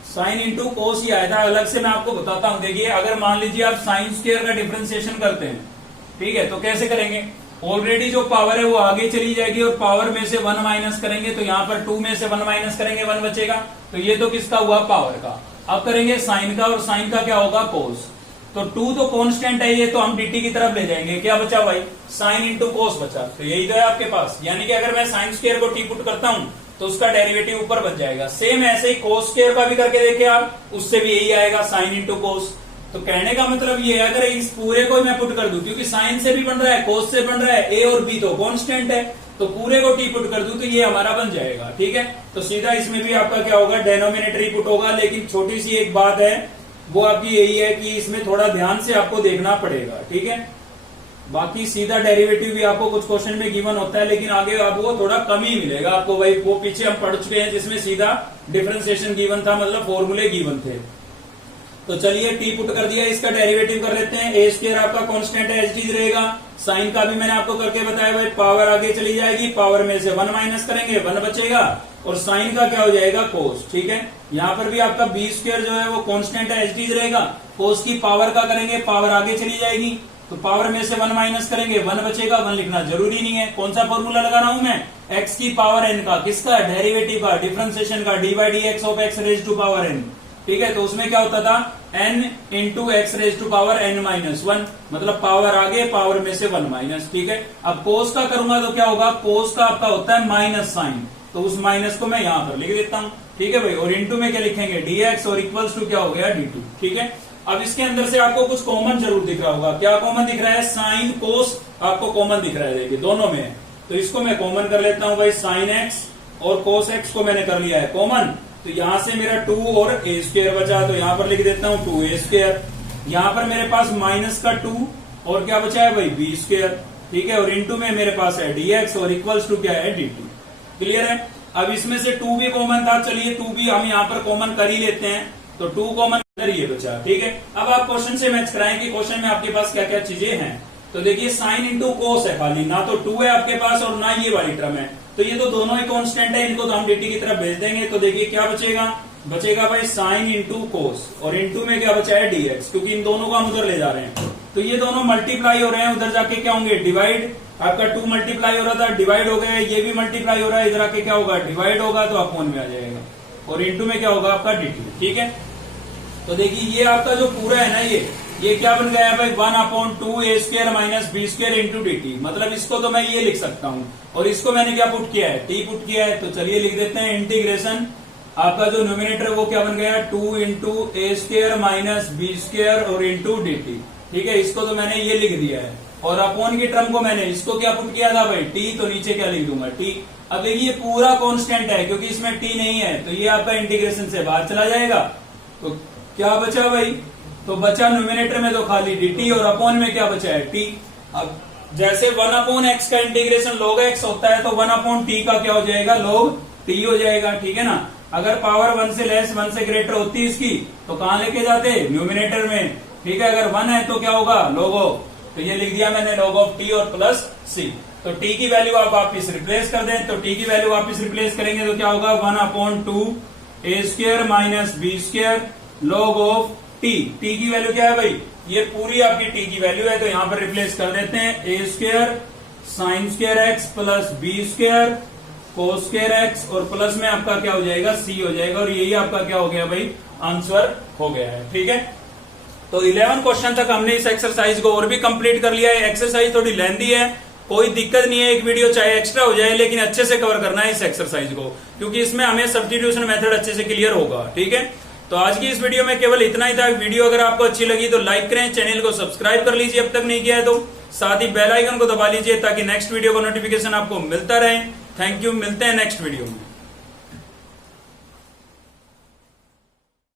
साइन इंटू कोस ही आया था। अलग से मैं आपको बताता हूं। देखिए अगर मान लीजिए आप साइन स्क्वायर का डिफरेंशिएशन करते हैं, ठीक है, तो कैसे करेंगे, ऑलरेडी जो पावर है वो आगे चली जाएगी, और पावर में से 1 माइनस करेंगे, तो यहाँ पर 2 में से 1 माइनस करेंगे, 1 बचेगा, तो ये तो किसका हुआ, पावर का। अब करेंगे साइन का, और साइन का क्या होगा, कोस। तो 2 तो कांस्टेंट है, ये तो हम dt की तरफ ले जाएंगे, क्या बचा भाई, साइन इंटू कोस बचा। तो यही तो है आपके पास, यानी कि अगर मैं साइन स्क्वायर को t पुट करता हूं तो उसका डेरिवेटिव ऊपर बन जाएगा। सेम ऐसे ही कोस स्क्वायर का भी करके देखिए आप, उससे भी यही आएगा, साइन इंटू कोस। तो कहने का मतलब ये है, अगर इस पूरे को मैं पुट कर दूं, क्योंकि साइन से भी बन रहा है, कोस से बन रहा है, ए और बी तो कांस्टेंट है, तो पूरे को टी पुट कर दूं तो ये हमारा बन जाएगा, ठीक है। तो सीधा इसमें भी आपका क्या होगा, डेनोमिनेटर ही पुट होगा। लेकिन छोटी सी एक बात है, वो आपकी यही है कि इसमें थोड़ा ध्यान से आपको देखना पड़ेगा, ठीक है। बाकी सीधा डेरिवेटिव भी आपको कुछ क्वेश्चन में गिवन होता है, लेकिन आगे आपको थोड़ा कम ही मिलेगा आपको। भाई वो पीछे हम पढ़ चुके हैं जिसमें सीधा डिफरेंशिएशन गिवन था, मतलब फॉर्मूले गिवन थे। तो चलिए टी पुट कर दिया, इसका डेरिवेटिव कर लेते हैं। ए स्क्वायर आपका कांस्टेंट है, एच रहेगा। साइन का भी मैंने आपको करके बताया भाई, पावर आगे चली जाएगी, पावर में से 1 माइनस करेंगे, 1 बचेगा, और साइन का क्या हो जाएगा कोस, ठीक है। यहाँ पर भी आपका बी स्क्वायर जो है वो कांस्टेंट है, एच रहेगा। कोस की पावर का करेंगे, पावर आगे चली जाएगी, तो पावर में से 1 माइनस करेंगे, 1 बचेगा। 1 लिखना जरूरी नहीं है। कौन सा फॉर्मूला लगा रहा हूं मैं, एक्स की पावर एन का, किसका, डेरिवेटिव का, डिफरेंशिएशन का, D by D x of x raise to power n, ठीक है। तो उसमें क्या होता था, n into x raise to power n minus 1, मतलब पावर आगे, पावर में से 1 माइनस, ठीक है। अब कोस का करूंगा तो क्या होगा, कोस का आपका होता है माइनस साइन, तो उस माइनस को मैं यहां पर लिख देता हूं, ठीक है भाई। और इंटू में क्या लिखेंगे, dx, और इक्वल्स टू क्या हो गया, dt, ठीक है। अब इसके अंदर से आपको कुछ कॉमन जरूर दिख रहा होगा। क्या कॉमन दिख रहा है, साइन कोस आपको कॉमन दिख रहा है, देखिए दोनों में। तो इसको मैं कॉमन कर लेता हूं भाई, साइन एक्स और कोस एक्स को मैंने कर लिया है कॉमन। तो यहां से मेरा 2 और ए स्क्वायर बचा, तो यहां पर लिख देता हूं 2a स्क्वायर। यहां पर मेरे पास माइनस का 2 और क्या बचा है भाई, बी स्क्वायर, ठीक है। और इंटू में मेरे पास है dx और इक्वल्स टू क्या है, dt, क्लियर है। अब इसमें से 2 भी कॉमन था, चलिए 2 भी हम यहाँ पर कॉमन कर ही लेते हैं, तो 2 कॉमन ये बचा, ठीक है। अब आप क्वेश्चन से मैच कराएं कि क्वेश्चन में आपके पास क्या क्या चीजें हैं। तो देखिए साइन इंटू कोस है खाली, ना तो 2 है आपके पास और ना ये वाली टर्म है, तो ये तो दोनों ही कांस्टेंट है, इनको तो हम dt की तरफ भेज देंगे। तो देखिए क्या बचेगा, बचेगा भाई साइन इंटू कोस, और इंटू में क्या बचा है, dx, क्योंकि इन दोनों को हम उधर ले जा रहे हैं। तो ये दोनों मल्टीप्लाई हो रहे हैं, उधर जाके क्या होंगे, डिवाइड। आपका 2 मल्टीप्लाई हो रहा था, डिवाइड हो गया, ये भी मल्टीप्लाई हो रहा है, इधर आके क्या होगा, डिवाइड होगा, तो अपॉन में आ जाएगा, और इंटू में क्या होगा आपका dt, ठीक है। तो देखिए ये आपका जो पूरा है ना, ये क्या बन गया है भाई, 1/2 a square minus B square into dt, मतलब इसको तो मैं ये लिख सकता हूं, और इसको मैंने क्या पुट किया है, t पुट किया है। तो चलिए लिख देते हैं इंटीग्रेशन, आपका जो न्यूमिनेटर वो क्या बन गया, 2 इंटू ए स्क्वायर माइनस बी स्क्वायर और इंटू dt, ठीक है। इसको तो मैंने ये लिख दिया है, और अपॉन की टर्म को मैंने इसको क्या पुट किया था भाई, t, तो नीचे क्या लिख दूंगा, t। अब देखिए पूरा कांस्टेंट है, क्योंकि इसमें t नहीं है, तो ये आपका इंटीग्रेशन से बाहर चला जाएगा। तो क्या बचा भाई, तो बचा न्यूमिनेटर में तो खाली dt, और अपॉन में क्या बचा है, t। अब जैसे 1/x का इंटीग्रेशन log x होता है, तो 1/t का क्या हो जाएगा, log t हो जाएगा, ठीक है ना। अगर पावर 1 से लेस 1 से ग्रेटर होती है इसकी, तो कहां लेके जाते, न्यूमिनेटर में, ठीक है। अगर 1 है तो क्या होगा, log ऑफ, तो ये लिख दिया मैंने log ऑफ t और प्लस c। तो t की वैल्यू आप वापिस रिप्लेस कर दें, तो t की वैल्यू वापिस रिप्लेस करेंगे तो क्या होगा, 1/2 a square minus B square log of t। t की वैल्यू क्या है भाई, ये पूरी आपकी t की वैल्यू है, तो यहां पर रिप्लेस कर देते हैं, a square sine square x plus B square cos square x, और प्लस में आपका क्या हो जाएगा, c हो जाएगा, और यही आपका क्या हो गया भाई, आंसर हो गया है, ठीक है। तो 11 क्वेश्चन तक हमने इस एक्सरसाइज को और भी कंप्लीट कर लिया है। एक्सरसाइज थोड़ी लेंथी है, कोई दिक्कत नहीं है, एक वीडियो चाहे एक्स्ट्रा हो जाए, लेकिन अच्छे से कवर करना है इस एक्सरसाइज को, क्योंकि इसमें हमें सब्स्टिट्यूशन मेथड अच्छे से क्लियर होगा, ठीक है। तो आज की इस वीडियो में केवल इतना ही था। वीडियो अगर आपको अच्छी लगी तो लाइक करें, चैनल को सब्सक्राइब कर लीजिए अब तक नहीं किया है तो, साथ ही बेल आइकन को दबा लीजिए ताकि नेक्स्ट वीडियो का नोटिफिकेशन आपको मिलता रहे। थैंक यू, मिलते हैं नेक्स्ट वीडियो में।